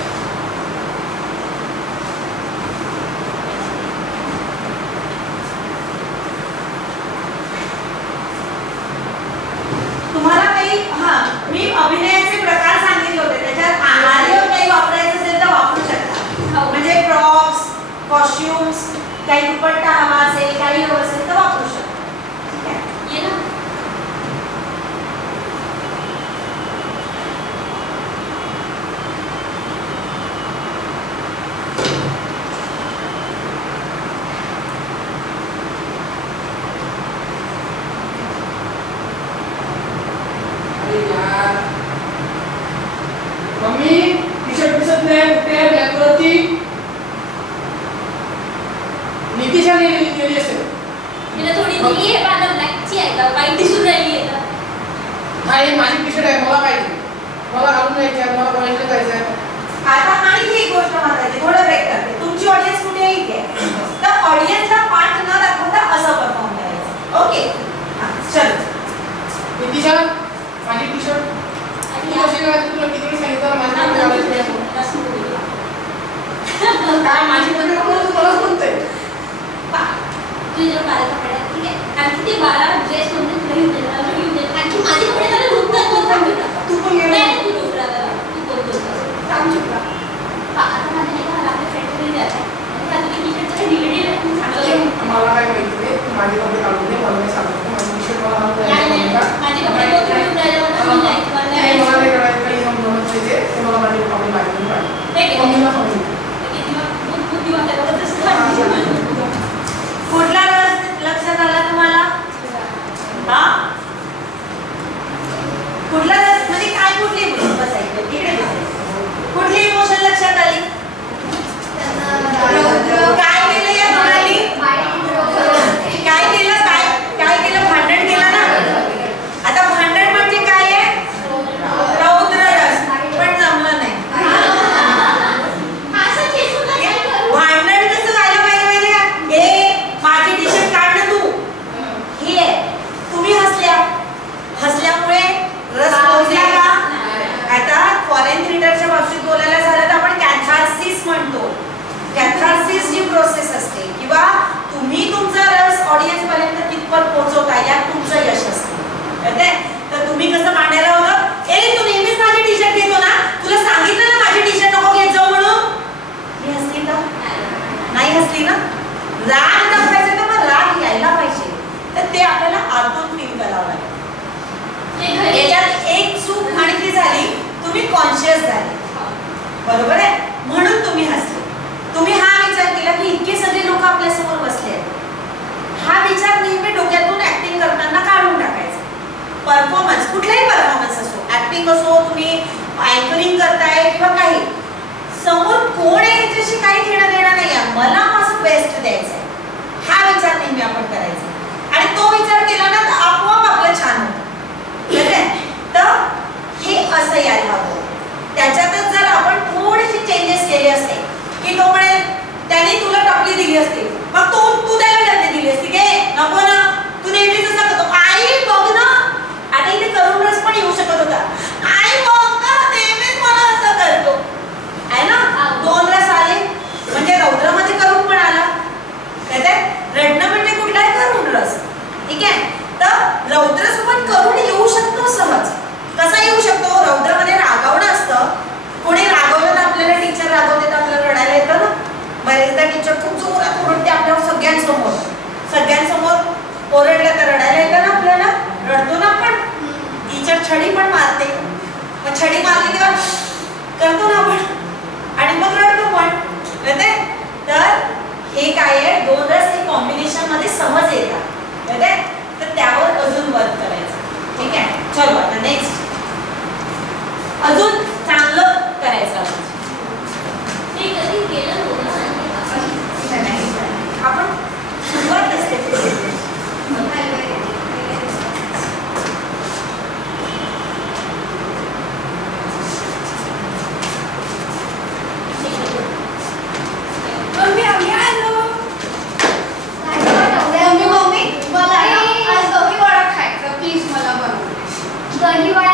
तुम्हाला काही मी अभिनयाचे प्रकार सांगितले होते, त्याच्यात आहार्य काही वापरायचं असेल तर वापरू शकता. म्हणजे प्रॉप्स, कॉस्ट्युम्स, काही दुपट्टा हवा असेल, काही हवं असेल तर वापरू शकता. ठीक आहे. ये ना. ती नितीशा गेली असेल. तिला थोडी दिली आहे पण ब्लॅकची आहे का वाईट दिसून राहिली आहे का? हा हे माझी टी शर्ट आहे, मला पाहिजे, मला घालून जायचं आहे, मला कॉलेजला जायचं आहे. आता आणि एक गोष्ट म्हणायची थोडं ब्रेक करते. तुमची ऑडियन्स कुठे आहे इथे, तर ऑडियन्सला पाठ न दाखवता असं परफॉर्म करायचं. ओके चल नितीशा माझी टी शर्ट तू कशी काय तुला किती वेळ सांगितलं माझ्याकडे आवाज काय माझी मध्ये मलाच म्हणते. तुझ्या बारा कपडे ठीक आहे आणखी ते 12 ड्रेस म्हणून तुला घेऊन देणार घेऊन दे आणखी माझे कपडे मला रुकतात तो सांगू नका. तू पण ये नाही तू रुकला तू बोलतो काम चुकला. आता माझ्या नाही का आपल्या फ्रेंडकडे जायचं आणि आता टी शर्टचं डिलिव्हरी आहे तू सांगतो. मला काय माहिती नाही, तू माझे कपडे काढून दे, मला नाही सांगतो माझी टी शर्ट मला घालून जायचं का? माझे कपडे बघून घेऊन राहिला मला मी जायचं मला नाही मला नाही करायचं काही हम दोनच पाहिजे ते मला माझे कपडे पाहिजे ठीक आहे मम्मीला सांगू. किती बुद्धी वाटायला तसं कुठला रस लक्षात आला तुम्हाला? हा कुठला रस म्हणजे काय कुठली इमोशन बसायचं इकडे बसायचं. कुठली इमोशन लक्षात आली? काय केलं या दोघांनी? काय केलं काय केलं? भांडण केलं ना. आता भांडण म्हणजे काय आहे? रौद्र रस. पण जमलं नाही. असं केसून काय करू भांडण कसं व्हायला पाहिजे माहिती का? ए माझी टी शर्ट काढ ना तू. हे आहे. तुम्ही हसल्यामुळे रस पोचला का? आता फॉरेन थिएटरच्या बाबतीत बोलायला झालं तर आपण कॅथार्सिस म्हणतो. कॅथार्सिस जी प्रोसेस असते किंवा तुम्ही तुमचा रस ऑडियन्स पर्यंत कितपत पोहोचवता यात तुमचं यश असतं. कळतंय? तर तुम्ही कसं मांडायला होतं, ए तू नेहमीच माझी टी शर्ट घेतो ना, तुला सांगितलं ना माझी टी शर्ट नको घेत जाऊ म्हणून. मी हसली का? नाही हसली ना. राग दाखवायचा तर मग राग यायला पाहिजे, तर ते आपल्याला आतून फील करावं लागेल. याच्यात एक चूक आणखी झाली, तुम्ही कॉन्शियस झाले बरोबर आहे म्हणून तुम्ही हसले. तुम्ही हा विचार केला की इतके सगळे लोक आपल्या समोर बसले आहेत. हा विचार नेहमी डोक्यातून ऍक्टिंग करताना काढून टाकायचा. परफॉर्मन्स कुठलाही परफॉर्मन्स असो, ऍक्टिंग असो, तुम्ही अँकरिंग करताय किंवा काही, समोर कोण आहे याच्याशी काही घेणं देणं नाही आहे, मला माझं बेस्ट द्यायचं आहे हा विचार नेहमी आपण करायचा. आणि तो विचार केला ना तर आपोआप आपलं छान होतं. तर हे असं यायला हवं. त्याच्यातच जर आपण थोडेसे चेंजेस केले असते की तो म्हणेल त्याने तुला टपली दिली असते, मग तू त्याला टपली दिली असती की नको ना तू नेहमीच असं करतो. आई बघ ना, आता इथे करून रस पण येऊ शकत होता. आई बघ ना नेहमीच मला असं करतो आहे ना. 2 रस आले म्हणजे रौद्रामध्ये करून पण आला. रडणं म्हणजे कुठला आहे? करून रस. ठीक आहे. तर रौद्रासोबत करून येऊ शकतो सहज. कसा येऊ शकतो? रौद्रामध्ये रागावणं असतं. कोणी रागवलं तर आपल्याला टीचर रागवते तर आपल्याला रडायला येतं ना. बरेचदा टीचर खूप जोरात ओरडते आपल्यावर सगळ्यांसमोर ओरडलं तर रडायला येतं ना आपल्याला. रडतो ना आपण. टीचर छडी पण मारते, मग छडी मारली तेव्हा करतो ना आपण आणि मग रडतो पण. कळतंय? तर हे काय आहे, 2 रस हे कॉम्बिनेशन मध्ये सहज येतात. कळतंय? तर त्यावर अजून वर्क करायचं. ठीक आहे. चलो आता नेक्स्ट अजून चांगलं करायचं. ते कधी केलं होतं आपण सुरुवात असते मम्मी मला आज दही वडा खायचा प्लीज मला बनव. दही वडा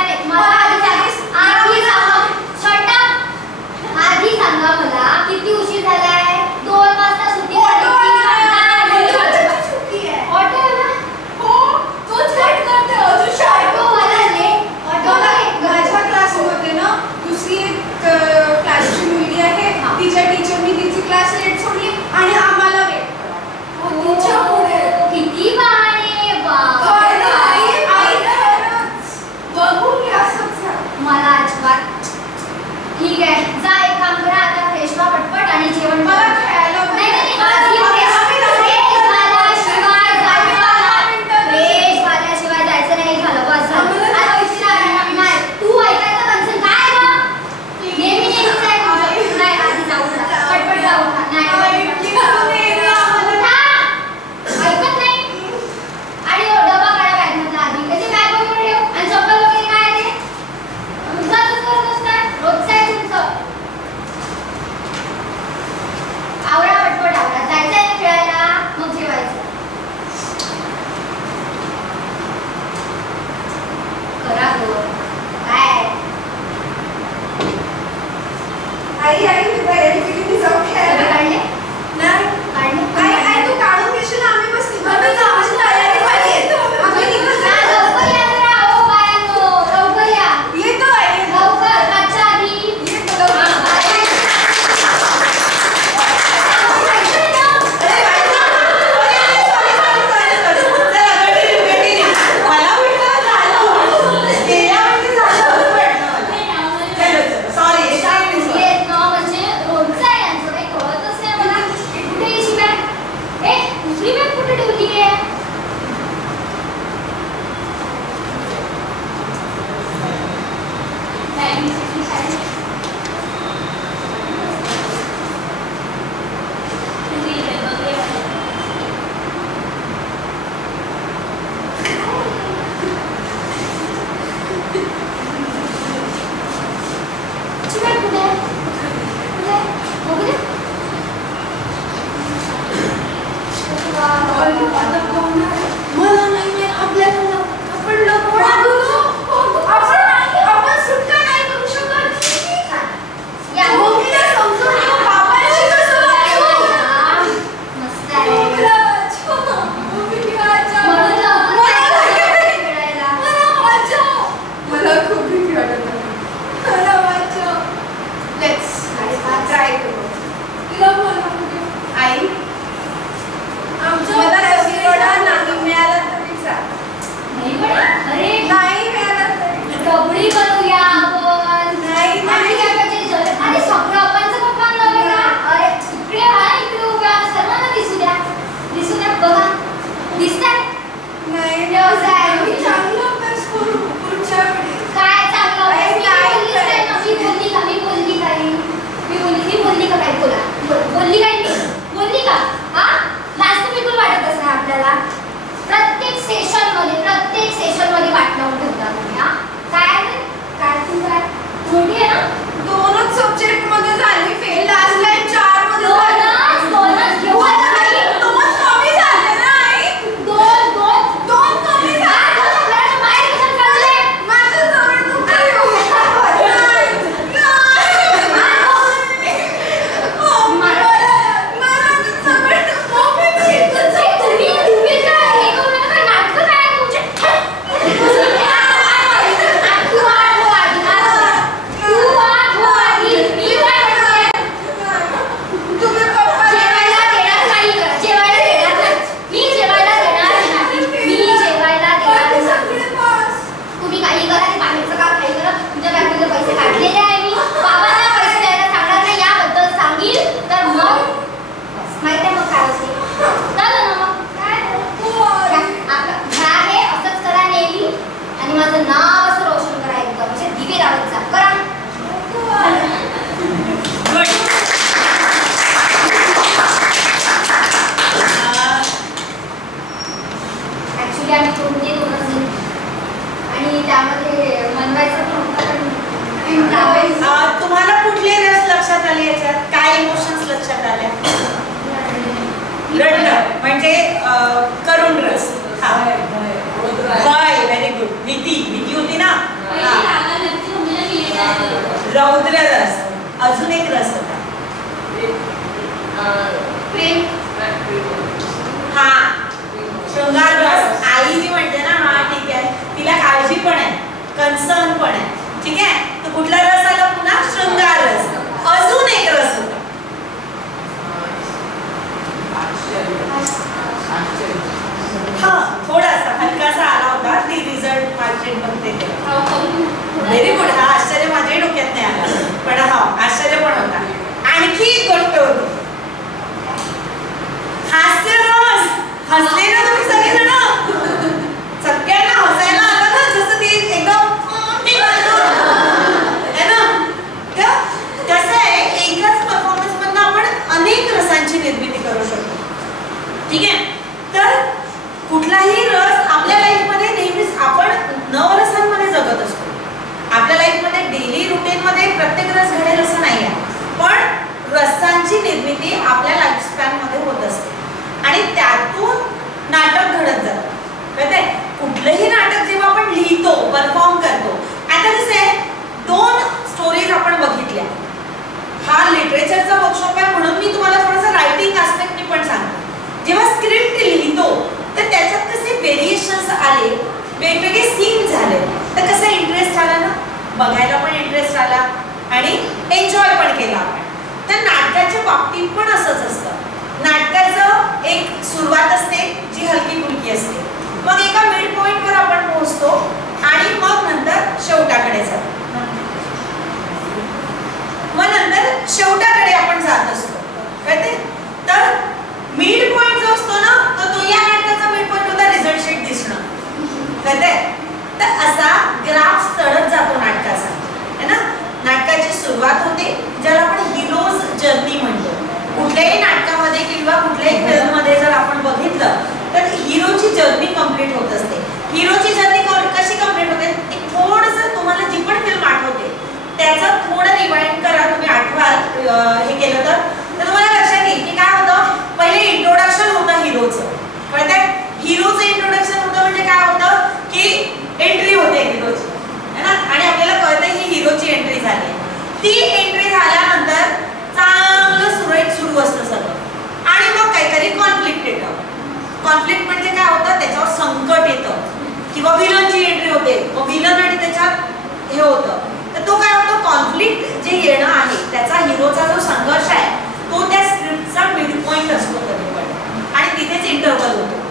तुम्हाला कुठले रस लक्षात आले याच्यात? काय इमोशन्स लक्षात आल्या? रडणं म्हणजे करुण रस. Bye very good. भीती होती ना. रौद्र रस. अजून एक रस होता प्रेम. हा शृंगार रस. आई जी म्हणते ना हा ठीक आहे तिला काळजी पण आहे कन्सर्न पण आहे ठीक आहे. तर कुठला रस आला पुन्हा? शृंगार रस. अजून एक रस होता हा थोडासा हलकासा आला होता. ती रिझल्ट मार्केट बघते व्हेरी गुड. हा आश्चर्य माझ्याही डोक्यात नाही आला पण हा आश्चर्य पण होता. आणखी एक गोष्ट होती हास्य रस. हसले ना तुम्ही सगळेजण? सगळ्यांना हसायला आलं ना जसं ती एकदम है ना. कसं आहे एकाच परफॉर्मन्स मधून आपण अनेक रसांची निर्मिती करू शकतो ठीक आहे. तर कुठलाही रस आपल्या लाईफमध्ये नेहमीच आपण नवरसांमध्ये जगत असतो. आपल्या लाईफमध्ये डेली रुटीनमध्ये प्रत्येक रस घडेल असं नाही आहे पण रसांची निर्मिती आपल्या लाईफस्पॅन मध्ये होत असते आणि त्यातून नाटक घडत जातं. कळतंय? कुठलंही नाटक जेव्हा आपण लिहितो परफॉर्म करतो. आता कसं आहे 2 स्टोरीज आपण बघितल्या. हा लिटरेचरचा वर्कशॉप आहे म्हणून मी तुम्हाला थोडंसं रायटिंग आस्पेक्टने पण सांगतो. जेव्हा स्क्रिप्ट लिहितो तर त्याच्यात कसे व्हेरिएशन्स आले वेगवेगळे सीन झाले तर कसा इंटरेस्ट आला ना. बघायला पण इंटरेस्ट आला आणि एन्जॉय पण केला आपण. तर नाटकाच्या बाबतीत पण असंच असतं. नाटकाचं एक सुरुवात असते जी हलकी फुलकी असते मग एका मिड पॉइंटवर आपण पोहोचतो आणि मग नंतर शेवटाकडे जातो. मग नंतर शेवटाकडे आपण जात असतो कळते. तर मिड पॉइंट जो असतो ना तो या नाटकाचा मिड पॉइंट होता रिझल्ट शीट दिसणं कळते. तर असा ग्राफ चढत जातो नाटकाचा है ना. त्याच्यात हे होतं. तर तो काय होतो, कॉन्फ्लिक्ट जे येणं आहे त्याचा हिरोचा जो संघर्ष आहे तो त्या स्क्रिप्टचा मिड पॉइंट असतो कधी पण, आणि तिथेच इंटरव्हल होतो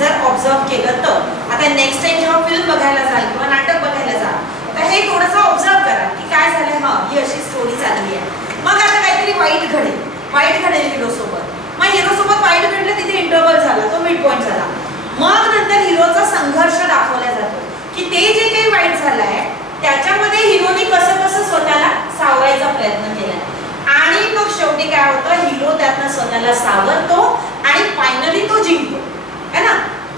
जर ऑब्झर्व केलं तर. आता नेक्स्ट टाइम जेव्हा फिल्म बघायला जाल किंवा नाटक बघायला जाल तर हे थोडंसं ऑब्झर्व करा की काय झालं, हा ही अशी स्टोरी चालली आहे. मग आता काहीतरी वाईट घडेल हिरोसोबत, मग हिरोसोबत वाईट घडलं, तिथे इंटरव्हल झाला, तो मिड पॉइंट झाला. मग नंतर हिरोचा संघर्ष दाखवला जातो की ते जे काही वाईट झालंय त्याच्यामध्ये हिरोनी कसं कसं स्वतःला सावरायचा प्रयत्न केलाय, आणि मग शेवटी काय होतं, हिरो त्यातनं स्वतःला सावरतो आणि फायनली तो जिंकतो, है ना.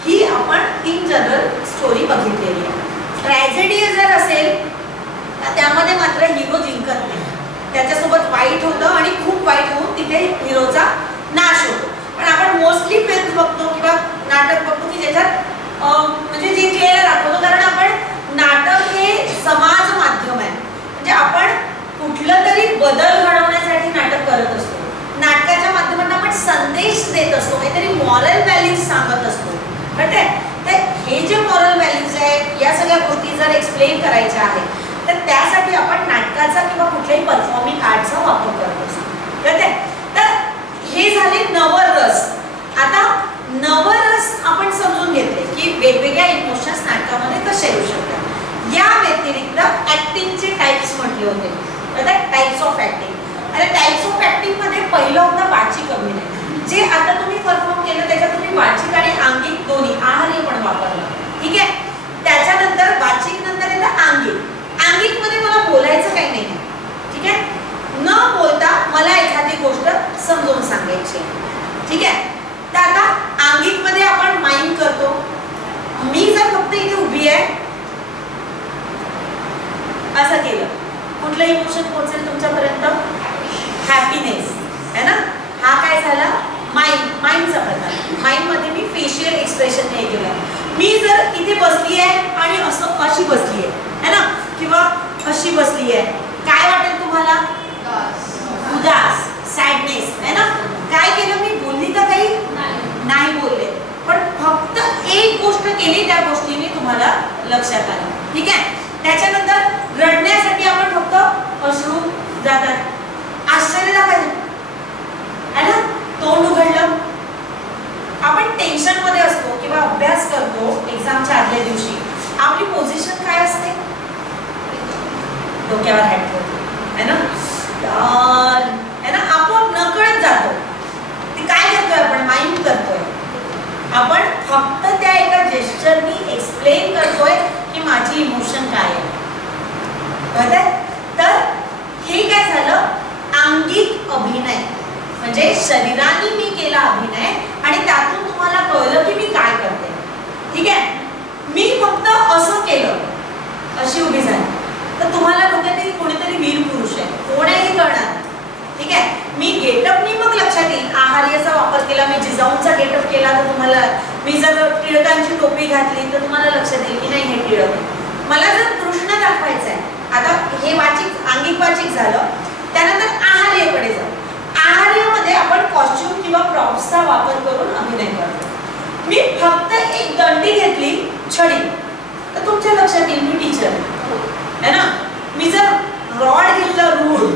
ही आपण इन जनरल स्टोरी बघितलेली आहे. ट्रॅजेडी जर असेल तर त्यामध्ये मात्र हिरो जिंकत नाही, त्याच्यासोबत वाईट होतं आणि खूप वाईट होऊन तिथे हिरोचा नाश होतो. पण आपण मोस्टली फिल्म बघतो किंवा नाटक बघतो की ज्याच्यात म्हणजे जिंकलेलं दाखवतो, कारण आपण नाटक हे समाज माध्यम आहे, म्हणजे आपण कुठलं तरी बदल घडवण्यासाठी नाटक करत असतो. नाटकाच्या माध्यमातून आपण संदेश देत असतो, काहीतरी मॉरल व्हॅल्यूज सांगत असतो. कळत आहे? तर हे जे मॉरल व्हॅल्यूज आहेत या सगळ्या गोष्टी जर एक्सप्लेन करायच्या आहेत तर त्यासाठी आपण नाटकाचा किंवा कुठल्याही परफॉर्मिंग आर्टचा वापर करत असतो. कळत आहे? तर हे झाले नवरस. आता नवरस आपण समजून घेतले की वेगवेगळ्या इमोशन्स नाटकामध्ये कसे येऊ शकतात. या व्यतिरिक्त ऍक्टिंगचे टाइप्स म्हटले होते, टाइप्स ऑफ ऍक्टिंग. आणि टाइप्स ऑफ ऍक्टिंग मध्ये पहिलं होतं वाचिक अभिनय, जे आता तुम्ही परफॉर्म केलं त्याच्यात तुम्ही वाचिक आणि आंगिक दोन्ही आहार्य पण वापरलं. ठीक आहे. त्याच्यानंतर वाचिक नंतर येतं आंगिक. आंगिक मध्ये मला बोलायचं काही नाही, ठीक आहे, न बोलता मला एखादी गोष्ट समजून सांगायची, ठीक आहे. तर आता आंगिक मध्ये आपण माइंड करतो. मी जर फक्त इथे उभी आहे असं केलं, कुठलं इमोशन पोहोचेल तुमच्यापर्यंत? हॅपीनेस, है ना. हा काय झाला, माइंडचा प्रकार. माइंड मध्ये मी फेशियल एक्सप्रेशन हे केलं. मी जर इथे बसली आहे आणि असं अशी बसली आहे, है ना, किंवा अशी बसली आहे, काय वाटेल तुम्हाला? उदास, सॅडनेस, है ना. काय केलं मी? बोलली तर काही नाही बोलले, पण फक्त एक गोष्ट केली, त्या गोष्टीने तुम्हाला लक्षात आलं. ठीक आहे. त्याच्यानंतर रडण्यासाठी आपण फक्त अश्रू जातात, आश्चर्य दाखवायचं, है ना, तोंड उघडलं. आपण टेन्शन मध्ये असतो किंवा अभ्यास करतो एक्झामच्या आदल्या दिवशी, आपली पोझिशन काय असते? डोक्यावर हात ठेवतो, है ना, है ना. आपण नकळत जातो. ते काय करतोय आपण? माइंड करतोय. आपण फक्त त्या एका जेस्चरनी एक्सप्लेन करतोय की माझी इमोशन काय आहे. कळतंय? तर हे काय झालं? आंगिक अभिनय, म्हणजे शरीराने मी केला अभिनय आणि त्यातून तुम्हाला कळलं की मी काय करते. ठीक आहे. मी फक्त असं केलं, अशी उभी झाली, तर तुम्हाला डोक्यात कोणीतरी वीर पुरुष आहे, कोण आहे हे कळणार. ठीक आहे. मी गेटअपनी मग लक्षात येईल. आहार्याचा वापर केला, मी जिजाऊंचा गेटअप केला तर तुम्हाला, मी जर टिळकांची टोपी घातली तर तुम्हाला लक्षात येईल की नाही हे टिळक. मला जर कृष्ण दाखवायचं आहे, आता हे वाचिक आंगिक वाचिक झालं. त्यानंतर आहार्याकडे जाऊ. आहार्यामध्ये आपण कॉस्ट्युम किंवा प्रॉप्सचा वापर करून अभिनय करतो. मी फक्त एक दंडी घेतली, छडी, तर तुमच्या लक्षात येईल मी टीचर आहे ना. मी जर रॉड घेतलं, रूढ,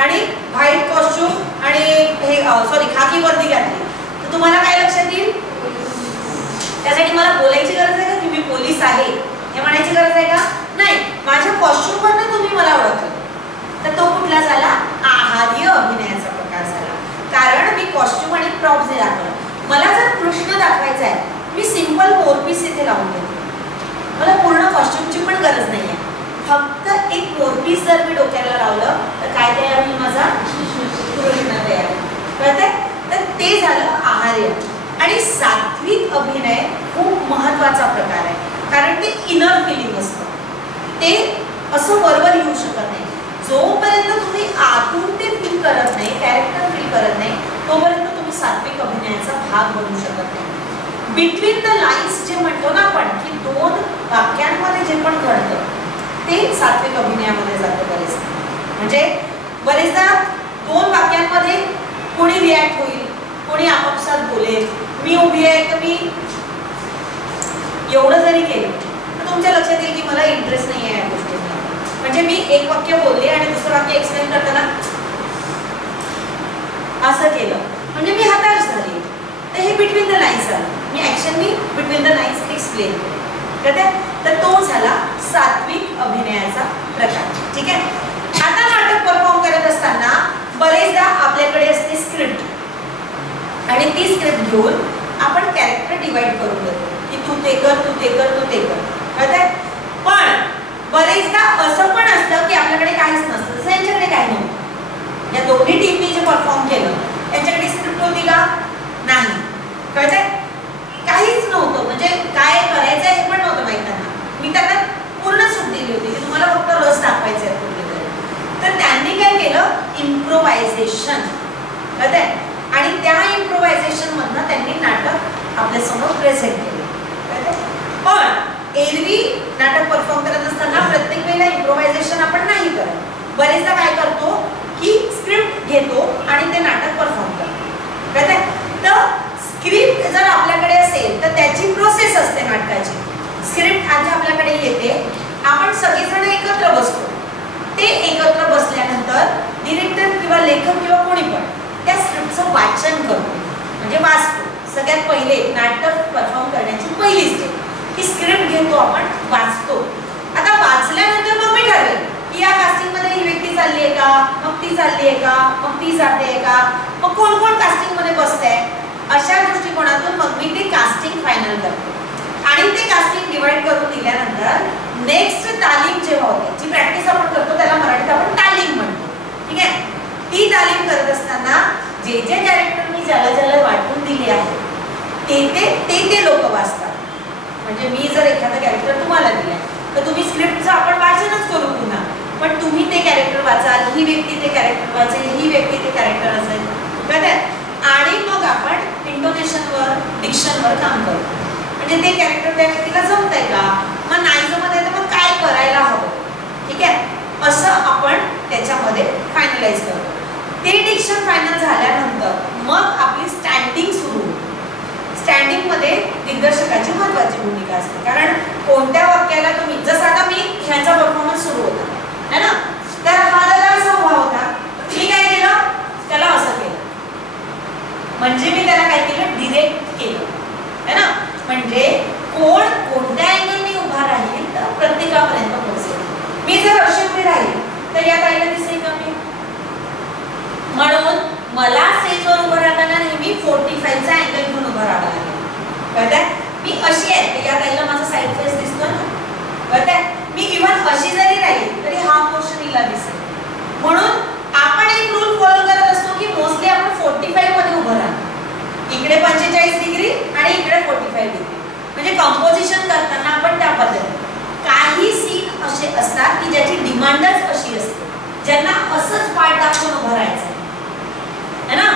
आणि व्हाईट कॉस्ट्युम आणि हे खाकी वर्दी घातली तर तुम्हाला काय लक्षात येईल? त्यासाठी मला बोलायची गरज आहे का की मी पोलीस आहे हे म्हणायची गरज आहे का? नाही. माझ्या कॉस्ट्युमवरनं तुम्ही मला ओळखलं, तर तो कुठला झाला? आहार्य अभिनयाचा प्रकार झाला. कारण मी कॉस्ट्युम आणि प्रॉप्स हे दाखवलं. मला जर कृष्ण दाखवायचा आहे, मी सिंपल मोरपीस इथे लावून देते, मला पूर्ण कॉस्ट्युमची पण गरज नाही आहे. फक्त एक मोरपीस जर मी डोक्याला लावलं तर काय तयार होईल? माझा कृष्ण तयार होईल. कळतंय? तर ते झालं आहार्य. आणि सात्विक अभिनय खूप महत्वाचा प्रकार आहे, कारण ते इनर फिलिंग असतं, ते असं वरवर येऊ शकत नाही. जोपर्यंत तुम्ही आतून ते फील करत नाही, कॅरेक्टर फील करत नाही, तोपर्यंत तुम्ही सात्विक अभिनयाचा भाग बनू शकत नाही. बिटवीन द लाईन्स जे म्हणतो ना आपण, की दोन वाक्यांमध्ये जे पण घडतं ते सात्विक अभिनयामध्ये जातं बरेचदा. म्हणजे बरेचदा दोन वाक्यांमध्ये कोणी रिॲक्ट होईल, कोणी आपापसात बोलेल. मी उभी आहे तर मी एवढं जरी केलं तर तुमच्या लक्षात येईल की मला इंटरेस्ट नाही आहे या गोष्टींना. म्हणजे मी एक वाक्य बोलले आणि दुसरं वाक्य एक्सप्लेन करताना असं केलं म्हणजे मी हताश झाली. तर हे बिटवीन द लाईन्स आलं. मी ऍक्शननी बिटवीन द लाईन्स एक्सप्लेन केलं. तर तो झाला सात्विक अभिनयाचा प्रकार. ठीक आहे. आता नाटक परफॉर्म करत असताना बरेचदा आपल्याकडे असते स्क्रिप्ट आणि ती स्क्रिप्ट घेऊन आपण कॅरेक्टर डिवाइड करून देतो की तू ते कर, तू ते कर, तू ते कर. कळतंय. पण बरेचदा असं पण असतं की आपल्याकडे काहीच नसतं. जसं यांच्याकडे काही नव्हतं. या दोन्ही टीमनी जे परफॉर्म केलं त्यांच्याकडे स्क्रिप्ट होती का? नाही. कळतंय. काहीच नव्हतं. म्हणजे काय करायचं हे पण नव्हतं माहित त्यांना. मी त्यांना पूर्ण सूट दिली होती की तुम्हाला फक्त रस दाखवायचा आहे कुठेतरी. तर त्यांनी काय केलं? इम्प्रोव्हायझेशन. कळतंय. आणि त्या इम्प्रोव्हायझेशन मधनं त्यांनी नाटक आपल्यासमोर प्रेझेंट केलं. पण एरवी नाटक परफॉर्म करत असताना प्रत्येक वेळेला इम्प्रोव्हायझेशन आपण नाही करत. बरेचदा काय करतो की स्क्रिप्ट घेतो आणि ते नाटक परफॉर्म करतो. कळतंय. तर स्क्रिप्ट जर आपल्याकडे असेल तर त्याची प्रोसेस असते नाटकाची. स्क्रिप्ट आज आपल्याकडे येते, आपण सगळेजण एकत्र बसतो. ते एकत्र बसल्यानंतर डिरेक्टर किंवा लेखक किंवा कोणी पण त्या स्क्रिप्टचं वाचन करतो म्हणजे वाचतो. सगळ्यात पहिले नाटक परफॉर्म करण्याची पहिली स्टेप की स्क्रिप्ट घेतो आपण, वाचतो. आता वाचल्यानंतर मग मी ठरवेल की या कास्टिंग मध्ये ही व्यक्ती चालली आहे का, मग ती चालली आहे का, मग ती जाते आहे का, मग कोण कोण कास्टिंग मध्ये बसतंय. अशा दृष्टिकोनातून मग मी ते कास्टिंग फायनल करतो. आणि ते कास्टिंग डिवाइड करून दिल्यानंतर नेक्स्ट तालीम जेव्हा होते, जी प्रॅक्टिस आपण करतो त्याला मराठीत आपण तालीम म्हणतो. ठीक आहे. ती तालीम करत असताना जे जे कॅरेक्टर मी ज्याला ज्याला वाटून दिले आहे ते लोक वाचतात. म्हणजे मी जर एखादा कॅरेक्टर तुम्हाला दिलाय तर तुम्ही स्क्रिप्टचं आपण वाचनच करू पुन्हा, पण तुम्ही ते कॅरेक्टर वाचाल, ही व्यक्ती ते कॅरेक्टर वाचेल, ही व्यक्ती ते कॅरेक्टर असेल. कळतंय. आणि मग आपण इंटोनेशनवर, डिक्शनवर काम करतो. म्हणजे ते कॅरेक्टर त्या व्यक्तीला जमतंय का, मग नाही जमत आहे तर मग काय करायला हवं. ठीक आहे. असं आपण त्याच्यामध्ये फायनलाइज करतो. ते डिक्शन फायनल झाल्यानंतर मग आपली स्टँडिंग सुरू होते. स्टँडिंग मध्ये दिग्दर्शकाची महत्त्वाची भूमिका असते. कारण कोणत्या वाक्याला तुम्ही, जसं आता मी ह्याचा परफॉर्मन्स सुरू होता है ना, तर हा दादा असा उभा होता, मी काय केलं त्याला असं केलं. म्हणजे मी त्याला काय केलं, डिरेक्ट केलं है ना. म्हणजे कोण कोणत्या अँगलने उभा राहील तर प्रत्येकापर्यंत पोहोचेल. मी जर अशी उभी राहील तर या ताईला दिसेल का मी. म्हणून मला स्टेजवर उभं राहताना नेहमी 45चा अँगल घेऊन उभं राहावं लागेल. कळतंय. मी अशी आहे तर या ताईला माझा साईड फेस दिसतो ना. कळतंय. मी इव्हन अशी जरी राहील तरी हा पोर्शन हिला दिसेल. म्हणून आपण एक रूल फॉलो करत असतो की मोस्टली आपण 45 मध्ये उभं राहतो. इकडे 45 डिग्री आणि इकडे 45 डिग्री. म्हणजे कंपोजिशन करताना आपण त्या पद्धतीने. काही सीन असे असतात की ज्याची डिमांडच अशी असते, ज्यांना असंच पाठ दाखवून उभं राहायचं है ना.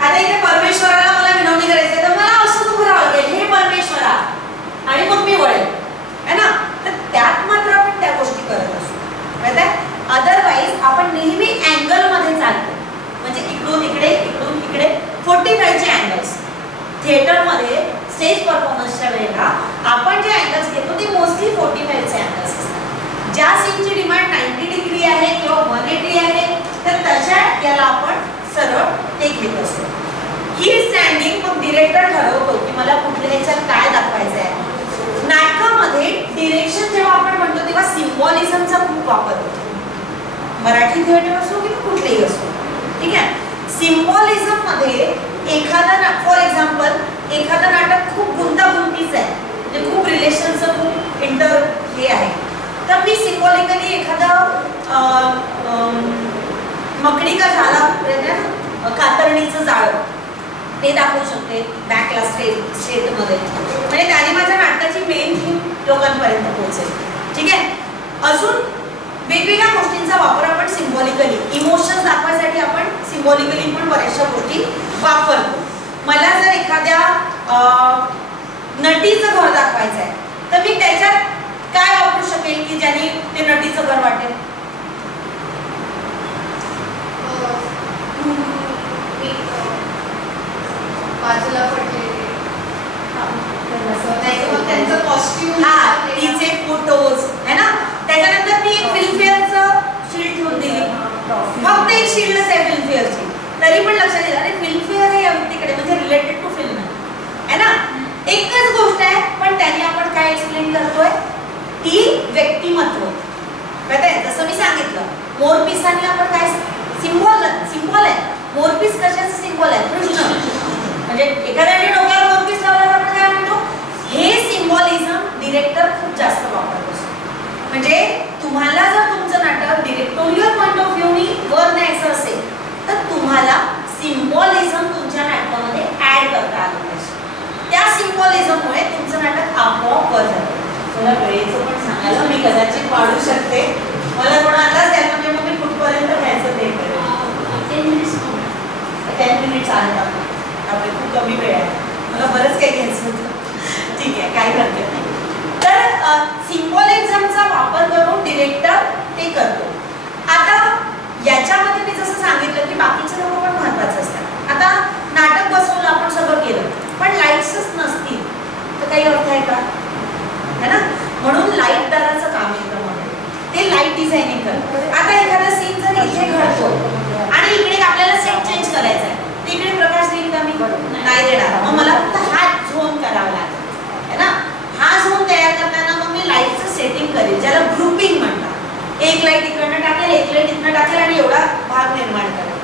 आता इथे परमेश्वराला मला विनवणी करायची तर मला असंच उभं राहावं लागेल, हे परमेश्वरा, आणि मग मी वळेल है ना. तर त्यात मात्र आपण त्या गोष्टी करत असतो. कळतंय. अदरवाईज आपण नेहमी अँगल मध्ये चालतो. म्हणजे इकडून इकडे, इकडून इकडे 45चे अँगल्स. थिएटरमध्ये स्टेज परफॉर्मन्सच्या वेळेला आपण जे अँगल्स घेतो ते मोस्टली 45चे अँगल्स असतात. ज्या सीनची डिमांड 90 डिग्री आहे किंवा 180 आहे तर तशा याला आपण सरळ ते घेत असतो. ही स्टँडिंग मग डिरेक्टर ठरवतो की मला कुठल्या ह्याच्यात काय दाखवायचं आहे. नाटकामध्ये डिरेक्शन जेव्हा आपण म्हणतो तेव्हा सिम्बॉलिझमचा खूप वापर होतो. मराठी थिएटर असो किंवा कुठलेही असो. ठीक आहे. सिम्बॉलिझम मध्ये एखादा फॉर एक्झाम्पल एखादं नाटक खूप गुंतागुंतीचं आहे, म्हणजे खूप रिलेशनचं खूप इंटर हे आहे, तर मी सिम्बॉलिकली एखादा मकडी का झाला कातरणीचं जाळं ते दाखवू शकते बॅकला स्टेटमध्ये. म्हणजे त्याने माझ्या नाटकाची मेन थीम लोकांपर्यंत पोहोचेल. ठीक आहे. अजून वेगवेगळ्या गोष्टींचा वापर आपण सिम्बॉलिकली, इमोशन्स दाखवायसाठी आपण सिम्बॉलिकली पण बऱ्याचशा गोष्टी वापरतो. मला जर एखाद्या नटीचं घर दाखवायचं आहे तर मी त्याच्यात काय वापरू शकेल की ज्याने ते नटीचं घर वाटेल. बाजूला पडलेले त्यांचं कॉस्ट्यूम, तिचे फूट तरी पण लक्षात येईल, अरे फिल्मफेअर आहे या व्यक्तीकडे, म्हणजे रिलेटेड टू फिल्म आहे ना. एकच गोष्ट आहे, पण त्याने आपण काय एक्सप्लेन करतोय, ती व्यक्तिमत्व. कळतंय? जसं मी सांगितलं, मोरपिसाने आपण काय सिम्बॉल आहे. मोरपीस कशाचं सिम्बॉल आहे? कृष्ण. म्हणजे एखाद्याने डोक्यावर मोरपीस लावल्यावर आपण काय म्हणतो, हे सिम्बॉलिझम डिरेक्टर खूप जास्त वापरत असतो. म्हणजे तुम्हाला जर तुमचं नाटक डिरेक्टोरियल पॉइंट ऑफ व्ह्यूनी वर न्यायचं असेल तर तुम्हाला सिम्बॉलिझम तुमच्या नाटकामध्ये ऍड करता आलं पाहिजे. त्या सिम्बॉलिझममुळे तुमचं नाटक आपोआप वर जातं. मला वेळेचं पण सांगायला मी कदाचित वाढू शकते, मला थोडा अंदाज द्या, म्हणजे मग मी कुठपर्यंत घ्यायचं ते करेन. 10 मिनिट्स आहेत आपले खूप कमी वेळ आहे, मला बरंच काही घ्यायचं होतं. ठीक आहे, काय करते नाही. तर सिम्बॉलिझमचा वापर करून डिरेक्टर ते करतो. आता याच्यामध्ये मी जसं सांगितलं की बाकीचे लोक पण महत्वाचे असतात. आता नाटक बसवलं, आपण सगळं केलं, पण लाईट्सच नसतील तर काही अर्थ आहे का? है ना. म्हणून लाईट दाराचं काम येतं मध्ये, ते लाईट डिझायनिंग करतं. आता एखादा सीन जर इथे घडतो आणि इकडे आपल्याला सेट चेंज करायचा आहे, तिकडे प्रकाश देईल का? मी नाही देणार. मग मला फक्त हा झोन करावा लागेल, है ना. हा झोन तयार करताना मग मी लाईटचं सेटिंग करेल, ज्याला ग्रुपिंग म्हणतात. एक लाईट इकडनं टाकेल, एक लाईट इकडनं टाकेल आणि एवढा भाग निर्माण करेल.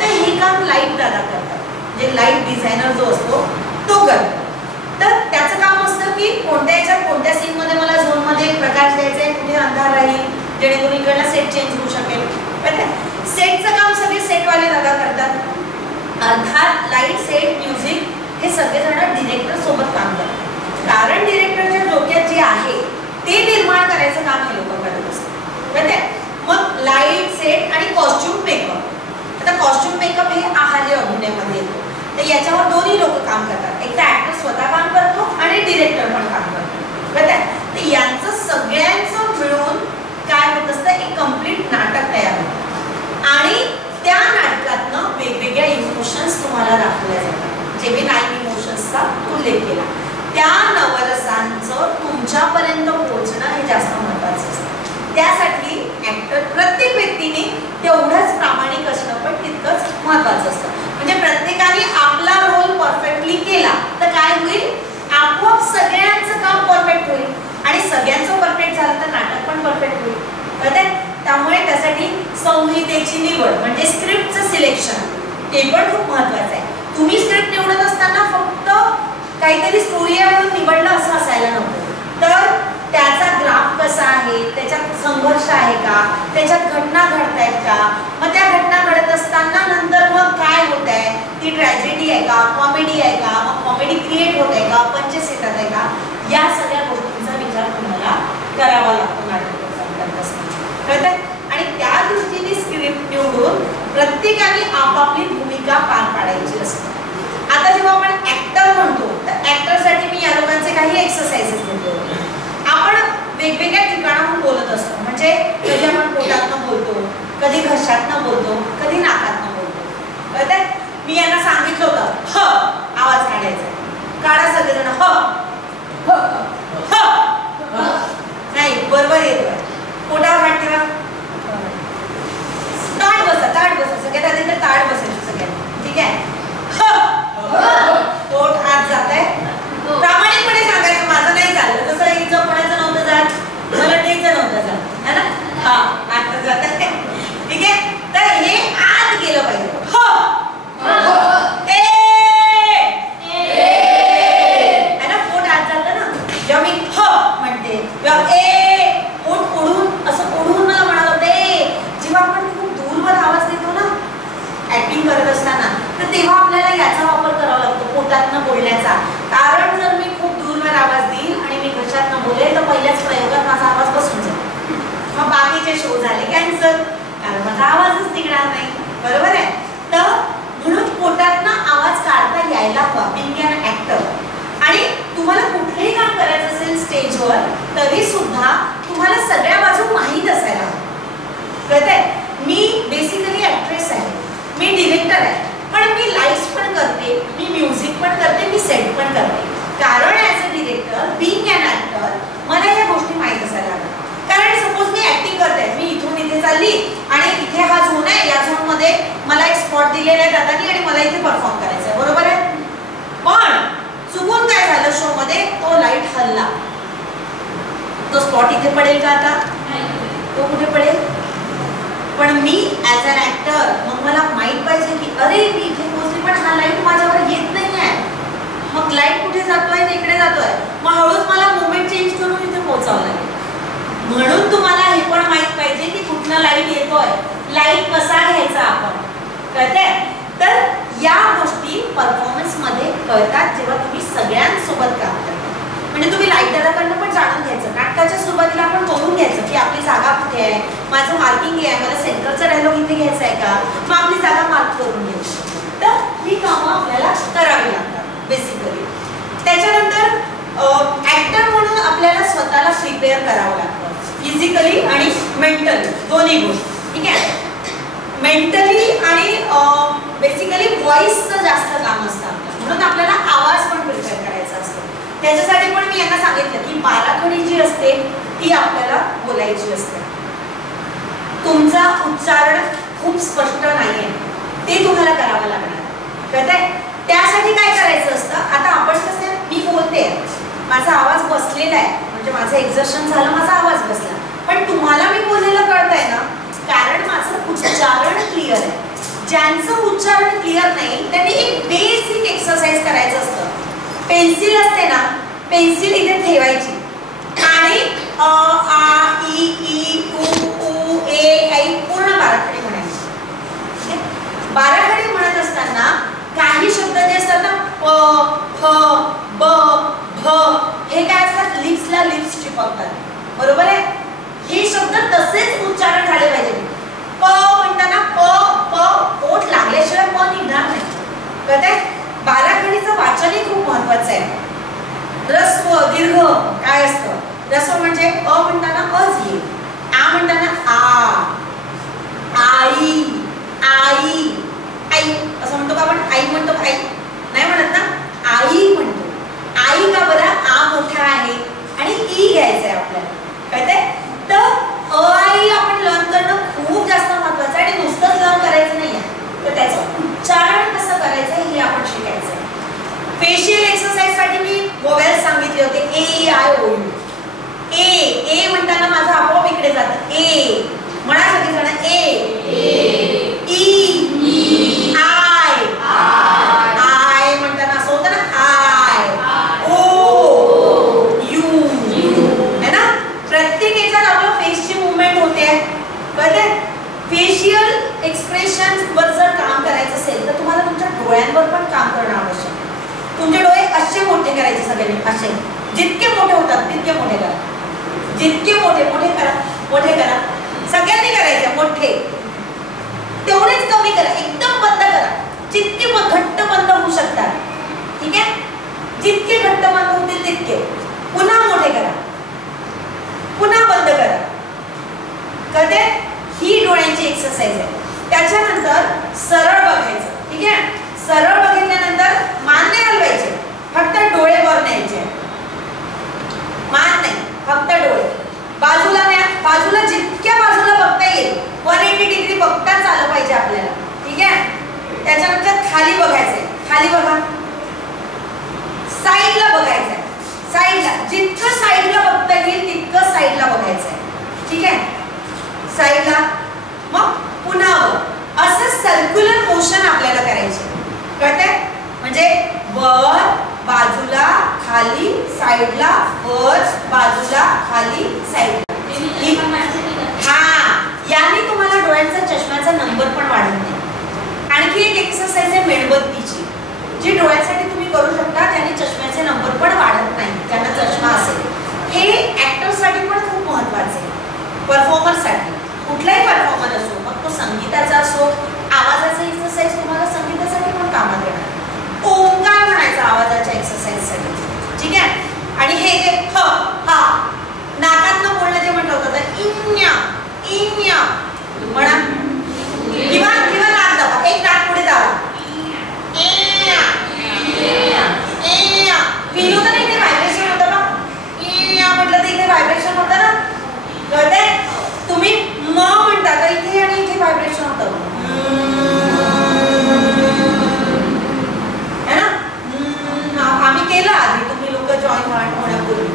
तर हे काम लाईट दादा करतात, म्हणजे लाईट डिझायनर जो असतो तो करतो. तर त्याचं काम असतं की कोणत्या याच्यात कोणत्या सीन मध्ये मला झोन मध्ये प्रकाश द्यायचा आहे, कुठे अंधार राहील, जेणेकरून इकडनं सेट चेंज होऊ शकेल. सेटचं काम सगळे सेटवाले दादा करतात. अर्थात लाईट, सेट, म्युझिक हे सगळेजण डिरेक्टर सोबत काम करतात. कारण डिरेक्टरच्या डोक्यात जे आहे ते निर्माण करायचं काम हे लोक करत असतात. मग लाईट, सेट आणि कॉस्ट्युम मेकअप. आता कॉस्ट्युम मेकअप हे आहार्य अभिनयामध्ये येतो, तर याच्यावर दोन्ही लोक काम करतात. एक तर ऍक्टर स्वतः काम करतो आणि डिरेक्टर पण काम करतो. तर यांचं सगळ्यांचं मिळून काय होत असतं, एक कम्प्लीट नाटक तयार होतं. आणि त्या नाटकातनं वेगवेगळ्या इमोशन्स तुम्हाला दाखवल्या जातात, जे मी 9 इमोशन्सचा उल्लेख केला. त्या नवरसांचं तुमच्यापर्यंत पोहोचणं हे जास्त महत्त्वाचं असतं. त्यासाठी ऍक्टर, प्रत्येक व्यक्तीने तेवढंच प्रामाणिक असणं पण तितकंच महत्त्वाचं असतं. म्हणजे प्रत्येकाने आपला रोल परफेक्टली केला तर काय होईल, आपोआप सगळ्यांचं काम परफेक्ट होईल आणि सगळ्यांचं परफेक्ट झालं तर नाटक पण परफेक्ट होईल. कळतंय? त्यामुळे त्यासाठी संहितेची निवड म्हणजे स्क्रिप्टचं सिलेक्शन ते पण खूप महत्त्वाचं आहे. तुम्ही स्क्रिप्ट निवडत असताना फक्त काहीतरी स्टोरी आहे म्हणून निवडलं असं असायला नको, तर त्याचा ग्राफ कसा आहे, त्याच्यात संघर्ष आहे का, त्याच्यात घटना घडतायत का, मग त्या घटना घडत असताना नंतर मग काय होत आहे, ती ट्रॅजेडी आहे का, कॉमेडी आहे का, मग कॉमेडी क्रिएट होत आहे का, पंचेस येतात आहे का, या सगळ्या गोष्टींचा विचार तुम्हाला करावा लागतो नाटक करत असताना. कळतंय? आणि त्या दृष्टीने स्क्रिप्ट निवडून प्रत्येकाने आपापली भूमिका पार पाडायची असते. आता जेव्हा आपण ऍक्टर म्हणतो तर ऍक्टरसाठी मी या लोकांचे काही एक्सरसाइजेस देतो. आपण वेगवेगळ्या ठिकाणाहून बोलत असतो, म्हणजे कधी आपण पोटातनं बोलतो, कधी घशातनं बोलतो, कधी नाकातनं बोलतो. कळतंय? मी यांना सांगितलं होतं ह आवाज काढायचा, काढा सगळेजण ह ह ह. नाही बरोबर येतोय, पोटावर हात ठेवा, ताट बसा सगळ्यात आधी तर ताट बसायचं सगळ्यांनी. ठीक आहे? पोट आत जात आहे, प्रामाणिकपणे सांगायचं माझं नाही चाललं, जसं हिचं कोणाचं नव्हतं जात, मला टेचं नव्हतं जात, है ना. हा आत जात आहे. ठीक आहे, तर हे आत गेलं पाहिजे. है ना, पोट आत जातं ना. जेव्हा मी ह म्हणते तेव्हा ए पोट ओढून असं ओढून मला म्हणाल होते. जेव्हा आपण खूप दूरवर आवाज देतो ना ऍक्टिंग करत असताना, तर तेव्हा आपल्याला याचा वापर करावा लागतो, पोटातनं बोलण्याचा. कारण जर मी खूप दूरवर आवाज देईल आणि मी घशातनं बोलेल तर पहिल्याच प्रयोगात माझा आवाज बसून जाईल, मग बाकीचे शो झाले कॅन्सल, कारण माझा आवाजच निघणार नाही. बरोबर आहे? तर म्हणून पोटातनं आवाज काढता यायला हवा बिंग अन ऍक्टर. आणि तुम्हाला कुठलंही काम करायचं असेल स्टेजवर तरी सुद्धा तुम्हाला सगळ्या बाजू माहीत असायला हवं. कळतंय? मी बेसिकली ऍक्ट्रेस आहे, मी डिरेक्टर आहे, पण मी लाईट्स पण करते, मी म्युझिक पण करते, मी सेट पण करते. कारण as a director, being an actor मला या गोष्टी माहीत असायला हव्या. कारण सपोज मी ऍक्टिंग करते, मी इथून हल्ला, तो स्पॉट इथे पडेल का आता? तो कुठे पडेल? पण मी ॲज अन ॲक्टर मग मला माहीत पाहिजे की अरे मी इथे पोहोचली पण हा लाईट माझ्यावर येत नाही आहे. मग लाईट कुठे जातोय? इकडे जातोय. मग हळूच मला मोमेंट चेंज करून इथे पोहोचावं लागेल. म्हणून तुम्हाला हे पण माहित पाहिजे की कुठनं लाईट येतोय, लाईट कसा घ्यायचा आपण, कळतंय? तर या गोष्टी परफॉर्मन्स मध्ये कळतात जेव्हा तुम्ही सगळ्यांसोबत काम करता. म्हणजे तुम्ही लाईटरकडनं पण जाणून घ्यायचं. नाटकाच्या सुरुवातीला आपण बघून घ्यायचं की आपली जागा कुठे आहे, माझं मार्किंग आहे, मला सेंटरचा डायलॉग इथे घ्यायचा आहे का, मग आपली जागा मार्क करून घ्यायची. तर ही कामं आपल्याला करावी लागतात बेसिकली. त्याच्यानंतर ऍक्टर म्हणून आपल्याला स्वतःला प्रिपेअर करावं लागतं, फिजिकली आणि मेंटली दोन्ही गोष्टी. ठीक आहे. मेंटली आणि बेसिकली व्हॉइसचं जास्त काम असतं आपलं, म्हणून आपल्याला आवाज पण प्रिपेअर करायचा असतो. त्याच्यासाठी पण मी यांना सांगितलं की बाराखडी जी असते ती आपल्याला बोलायची असते. तुमचा उच्चारण खूप स्पष्ट नाहीये, ते तुम्हाला करावं लागणार. कळतंय? त्यासाठी काय करायचं असतं, आता आपण कसं मी बोलते माझा आवाज बसलेला आहे, म्हणजे माझं एक्झर्शन झालं, माझा आवाज बसला, पण तुम्हाला मी बोललेलं कळतंय ना, कारण माझं उच्चारण क्लिअर आहे. ज्यांचं उच्चारण क्लिअर नाही त्यांनी एक बेसिक एक्सरसाइज करायचं असतं. पेन्सिल असते ना, पेन्सिल इथे ठेवायची आणि आ ई ई उ ए ऐ पूर्ण बाराखडी म्हणायची. बाराखडी म्हणत असताना काही शब्द जे असतात ना, प फ ब भ, हे काय असतात, लिप्सला लिप्स चिपकतात. बरोबर आहे? हे शब्द तसेच उच्चारण झाले पाहिजे. प म्हणताना प प ओठ लागल्याशिवाय प निघणार नाही. कळतंय? बाराखडीचं वाचनही खूप महत्वाचं आहे. ऱ्हस्व दीर्घ काय असतं? ऱ्हस्व म्हणजे अ म्हणताना अच येईल, आ म्हणताना आ, आई आई आई असं म्हणतो का आपण? आई म्हणतो, आई नाही म्हणत ना, आई म्हणतो. आई का बरं? आ मोठा आहे आणि ई घ्यायचं आहे आपल्याला. कळतंय? तर अ आई आपण लर्न करणं खूप जास्त महत्वाचं आहे आणि नुसतंच लर्न करायचं नाही आहे, तर त्याचं उच्चारण कसं करायचं हे आपण शिकायचं आहे. फेशियल एक्सरसाइज साठी मी वोवेल्स सांगितले होते, ए आय ओ यू. ए म्हणताना माझं आपोआप इकडे जातं. ए म्हणा सगळेजण, ए ई आय आय म्हणताना असं होतं ना, आय ओ यू है ना. प्रत्येक याच्यात आपलं फेसची मुवमेंट होते. कळतंय? फेशियल एक्सप्रेशन वर जर काम करायचं असेल तर तुम्हाला तुमच्या डोळ्यांवर पण काम करणं आवश्यक आहे. तुमचे डोळे असे मोठे करायचे सगळ्यांनी, असे जितके मोठे होतात तितके मोठे करा, जितके मोठे करा, मोठे करा, सगळ्यांनी करायचे मोठे. तेवढेच कमी करा, एकदम बंद करा, जितके घट्ट बंद होऊ शकतात. ठीक आहे? जितके घट्ट बंद होतील तितके. पुन्हा मोठे करा, पुन्हा बंद करा. कळते? ही डोळ्यांची एक्सरसाइज आहे. त्याच्यानंतर सरळ बघायचं. ठीक आहे? सरळ बघितल्यानंतर मान नाही हलवायचे, फक्त डोळे वर न्यायचे. मान नाही, फक्त डोळे. बाजूला न्या, बाजूला जितक्या बाजूला बघता येईल 180 डिग्री बघताच आलं पाहिजे आपल्याला. ठीक आहे? त्याच्यानंतर खाली बघायचंय, खाली बघा. साईडला बघायचंय, साईडला जितकं साईडला बघता येईल तितकं साईडला बघायचंय. ठीक आहे? साईडला, मग पुन्हा असं सर्क्युलर मोशन आपल्याला करायचे. कळतंय? म्हणजे वर बाजूला खाली साईडला, वर बाजूला खाली साईडला. हा, याने तुम्हाला डोळ्यांचा चष्म्याचा नंबर पण वाढत नाही. आणखी एक एक्सरसाइज आहे मेणबत्तीची, जी डोळ्यासाठी तुम्ही करू शकता, त्याने चष्म्याचे नंबर पण वाढत नाही ज्यांना चष्मा असेल. हे ऍक्टरसाठी पण खूप महत्वाचे आहे. परफॉर्मरसाठी, कुठलाही परफॉर्मर असो, मग तो संगीताचा असो, आवाजाचा एक्सरसाइज तुम्हाला संगीतासाठी पण कामात येणार. ओंकार म्हणायचा आवाजाच्या एक्सरसाइज साठी. ठीक आहे? आणि हे जे ह हा नाकातनं बोलणं जे म्हटलं होतं इन्या इन्या म्हणा, किंवा किंवा नाक दाबा, एक नाक पुढे दाबा. फील होतं ना इथे, व्हायब्रेशन होतं ना. इन्या म्हटलं तर इथे व्हायब्रेशन होतं ना. कळतंय? तुम्ही म म्हणता तर इथे आणि इथे व्हायब्रेशन होतं है ना. आम्ही केलं आधी, तुम्ही लोक जॉईन होण्यापूर्वी.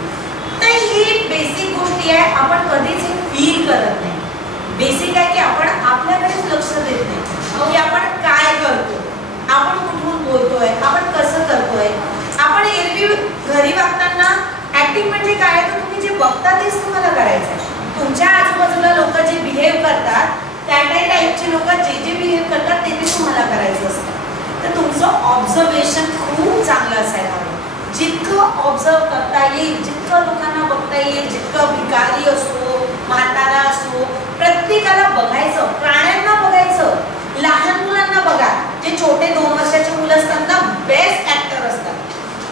ऑब्झर्व करता येईल, जितकं लोकांना बघता येईल, जितकं भिकारी असो, म्हातारा असो, प्रत्येकाला बघायचं, प्राण्यांना बघायचं, लहान मुलांना बघा, जे छोटे 2 वर्षाचे मुलं असतात ना, बेस्ट ऍक्टर असतात,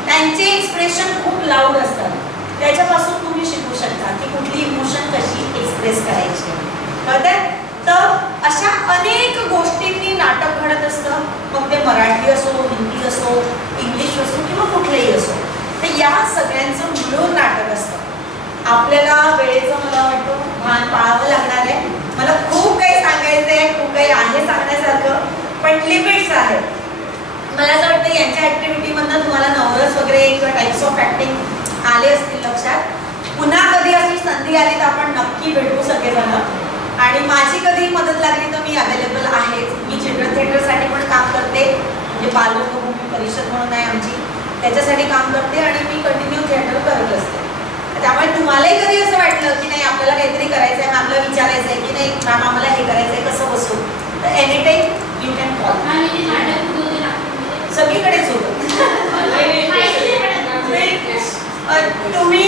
त्यांचे एक्सप्रेशन खूप लाऊड असतात, त्याच्यापासून तुम्ही शिकू शकता की कुठली इमोशन कशी एक्सप्रेस करायची. कळतंय? तर अशा अनेक गोष्टींनी नाटक घडत असतं, मग ते मराठी असो, हिंदी असो, इंग्लिश असो किंवा कुठलेही असो. तर या सगळ्यांचं मिळून नाटक असतं. आपल्याला वेळेचं मला वाटतं भान पाळावं लागणार आहे. मला खूप काही सांगायचं आहे, खूप काही आहे सांगण्यासारखं, पण लिमिट्स आहेत. मला असं वाटतं यांच्या ऍक्टिव्हिटीमधनं तुम्हाला नवरस वगैरे किंवा टाइप्स ऑफ ऍक्टिंग आले असतील लक्षात. पुन्हा कधी अशी संधी आली तर आपण नक्की भेटू सगळेजण. आणि माझी कधी मदत लागली तर मी अवेलेबल आहे. मी चिल्ड्रन थिएटरसाठी पण काम करते, म्हणजे बालरंगभूमी परिषद म्हणून आहे आमची, त्याच्यासाठी काम करते आणि मी कंटिन्यू थिएटर करत असते. त्यामुळे तुम्हालाही कधी असं वाटलं की नाही आपल्याला काहीतरी करायचं आहे, मॅमला विचारायचं आहे की नाही मॅम आम्हाला हे करायचं आहे, कसं बसू, तर any time you can call. सगळीकडेच होतं. तुम्ही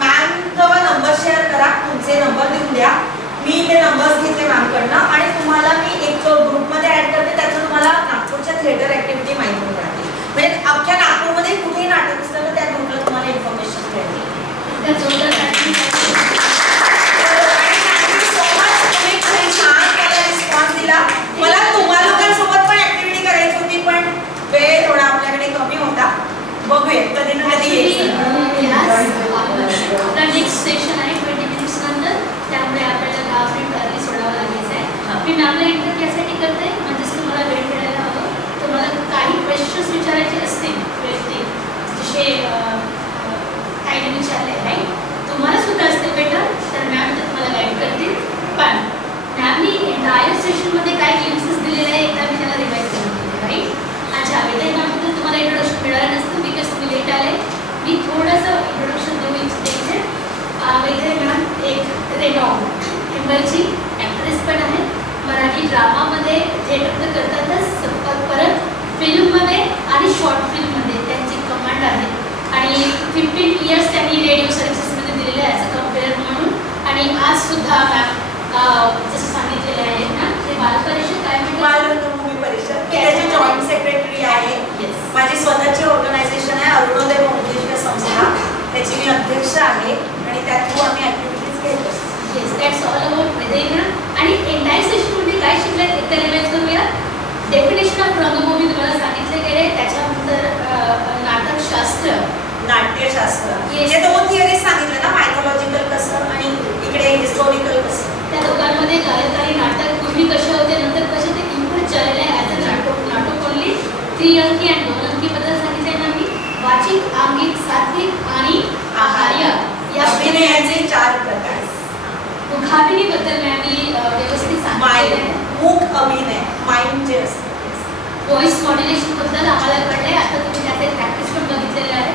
मॅम जवळ नंबर शेअर करा, तुमचे नंबर देऊन द्या, मी ते नंबर्स घेते मॅमकडनं आणि तुम्हाला मी एक ग्रुपमध्ये ॲड करते, त्याचं तुम्हाला नागपूरच्या थिएटर ॲक्टिव्हिटी माहिती होऊन राहते. म्हणजे अख्ख्या नागपूरमध्ये कुठेही नाटक असतं तर त्या ग्रुपला तुम्हाला इन्फॉर्मेशन मिळते. रिस्पॉन्स दिला. मला तुम्हा लोकांसोबत पण ऍक्टिव्हिटी करायची होती, पण वेळ थोडा आपल्याकडे कमी होता. बघूया कधी ना कधी येईल. आपला नेक्स्ट सेशन आहे 20 मिनिट्स नंतर, त्यामुळे आपल्याला 10 मिनिट आधी सोडावं लागायचं आहे. मी मॅमला इंटरव्ह्यू यासाठी करते म्हणजेच तुम्हाला वेळ मिळायला हवं. तुम्हाला काही क्वेश्चन्स विचारायचे असतील वैयक्तिक, जसे काही विचारले आहे तुम्हाला सुद्धा असते बेटर, तर मॅम ते तुम्हाला गाईड करतील. पण मॅमनी एंटायर सेशनमध्ये काय ग्लिम्सेस दिलेले आहे एकदा मी त्याला रिवाईज करून दिले. राईट? अच्छा, वेदाई मॅमबद्दल तुम्हाला इंट्रोडक्शन मिळालं नसतं बिकॉज तुम्ही लेट आले. मी थोडंसं इंट्रोडक्शन देऊ इच्छिते. वेदाई मॅम एक रेनॉन मुंबईची ॲक्ट्रेस पण आहे. मराठी ड्रामामध्ये थिएटर तर करतातच, परत फिल्ममध्ये आणि शॉर्ट फिल्ममध्ये त्यांची कमांड आहे. आणि 15 इयर्स त्यांनी रेडिओ सर्व्हिसेसमध्ये दिलेले आहे ॲज अ कम्पेअर म्हणून. आणि आज सुद्धा मॅम जसं सांगितलेलं आहे ना, ते बालपरिषद काय म्हणतात, बालरंगभूमी परिषद, त्याचे जॉईंट सेक्रेटरी आहे. माझी स्वतःची ऑर्गनायझेशन आहे अरुणोदय बहुउद्देशीय संस्था, त्याची मी अध्यक्ष आहे आणि त्या थ्रू आम्ही ऍक्टिव्हिटीज घेत असतो. येस, दॅट्स ऑल अबाउट वेदाई. आणि एंटायर सेशनमध्ये काय शिकलं एकदा रिवाईज करूया. डेफिनेशन ऑफ रंगभूमी तुम्हाला सांगितले गेले, त्याच्यानंतर नाटकशास्त्र, नाट्यशास्त्र, हे 2 थिअरी सांगितलं ना, मायथॉलॉजिकल कसं आणि इकडे हिस्टॉरिकल कसं. त्या दोघांमध्ये गायकारी नाटक पूर्वी कसे होते, नंतर कसे ते इम्प्रूव्ह झालेले आहे ॲज अ नाटक ओनली. 3 अंकी आणि 2 अंकीबद्दल सांगितले ना मी. वाचिक, आंगिक, सात्विक आणि आहार्य या अभिनयाचे 4 प्रकार. मुखाभिनयबद्दल मी व्यवस्थित सांगितले आहे. मूक अभिनय, माइंड जे असतं, व्हॉइस मॉड्युलेशनबद्दल आम्हाला कळले. आता तुम्ही त्याचे प्रॅक्टिस पण बघितलेले आहे.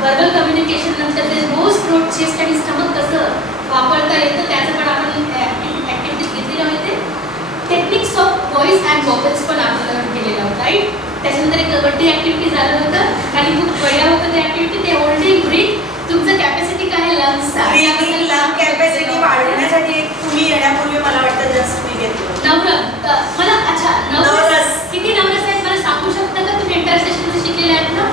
व्हर्बल कम्युनिकेशन नंतर ते नोज, थ्रोट, चेस्ट आणि स्टमक कसं वापरता येतं त्याचं पण आपण ॲक्टिव्हिटीज घेतलेल्या होते. टेक्निक्स ऑफ व्हॉइस अँड वॉकल्स पण आपण लर्न केलेलं होतं. राईट? त्याच्यानंतर एक कबड्डी ॲक्टिव्हिटी झालं होतं आणि खूप बढिया होतं ते ॲक्टिव्हिटी. ते होल्डिंग ब्रीथ, तुमचं कॅपॅसिटी काय आहे लंग्सचा, लंग कॅपॅसिटी वाढवण्यासाठी तुम्ही येण्यापूर्वी मला वाटतं जस्ट मी घेतलं नवरस. मला अच्छा नवरस किती नवरस आहेत मला सांगू शकता का? तुम्ही एंटायर सेशनमध्ये शिकलेले आहेत ना?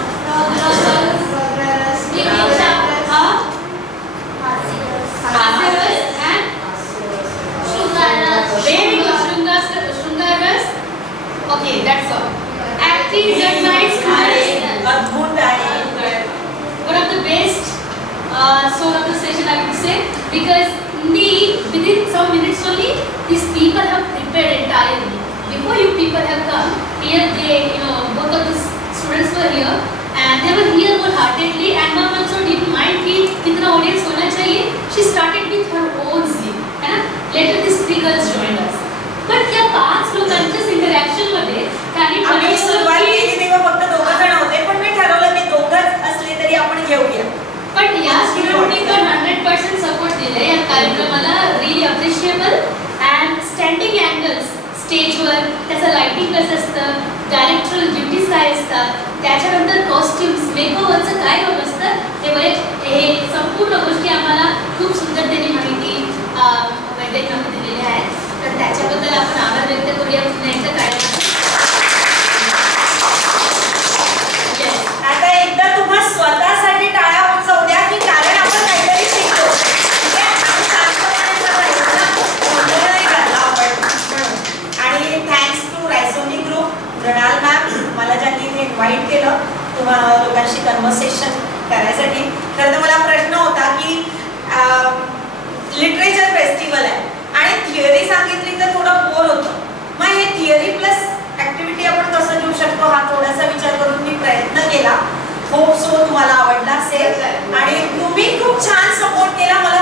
Okay, that's all. Acting recognized अद्भुत आहे. one of the best sort of the session I would say, because within some minutes only these people have prepared entirely. Before you people have come here, they both of the students were here and they were here wholeheartedly, and ma'am also didn't mind कि कितना audience होना चाहिए. She started with her own zeal, है ना? Later these 3 girls joined us. But त्या 5 लोकांच्याच interaction मध्ये आम्ही सुरुवात केली तेव्हा फक्त 2 जण होते, पण मी ठरवलं की 2च असले तरी आपण घेऊया. पण या स्टुडंटनी पण 100% सपोर्ट दिले या कार्यक्रमाला. Really appreciable. And standing angles, स्टेजवर त्याचं लाइटिंग कसं असतं, डायरेक्टरल ड्युटीज काय असतात, त्याच्यानंतर कॉस्ट्युम्स मेकओव्हरचं काय रोल असतं, हे संपूर्ण गोष्टी आम्हाला खूप सुंदर त्यांनी माहिती वैद्यकांना दिलेल्या आहेत. तर त्याच्याबद्दल आपण आभार व्यक्त करूया पुन्हा एकदा कार्यक्रम. आता एकदा तुम्हा स्वतःसाठी टाळ्या होऊन जाऊ द्या की कारण आपण काहीतरी शिकतो. ठीक आहे? आणि शांतपणे करायचं ना, गोंधळ नाही करायला आपण म्हणून. आणि thanks to Raisoni group, Mrinal ma'am, मला ज्यांनी इथे इन्व्हाइट केलं तुम्हाला लोकांशी कन्व्हर्सेशन करायसाठी. खरं तर मला प्रश्न होता की लिटरेचर फेस्टिवल आहे आणि थिअरी सांगितली तर थोडं बोर होतं. मग हे थिअरी प्लस ऍक्टिव्हिटी आपण कसं घेऊ शकतो हा थोडासा विचार करून मी प्रयत्न केला. होप सो तुम्हाला आवडला असेल आणि तुम्ही खूप छान सपोर्ट केला. मला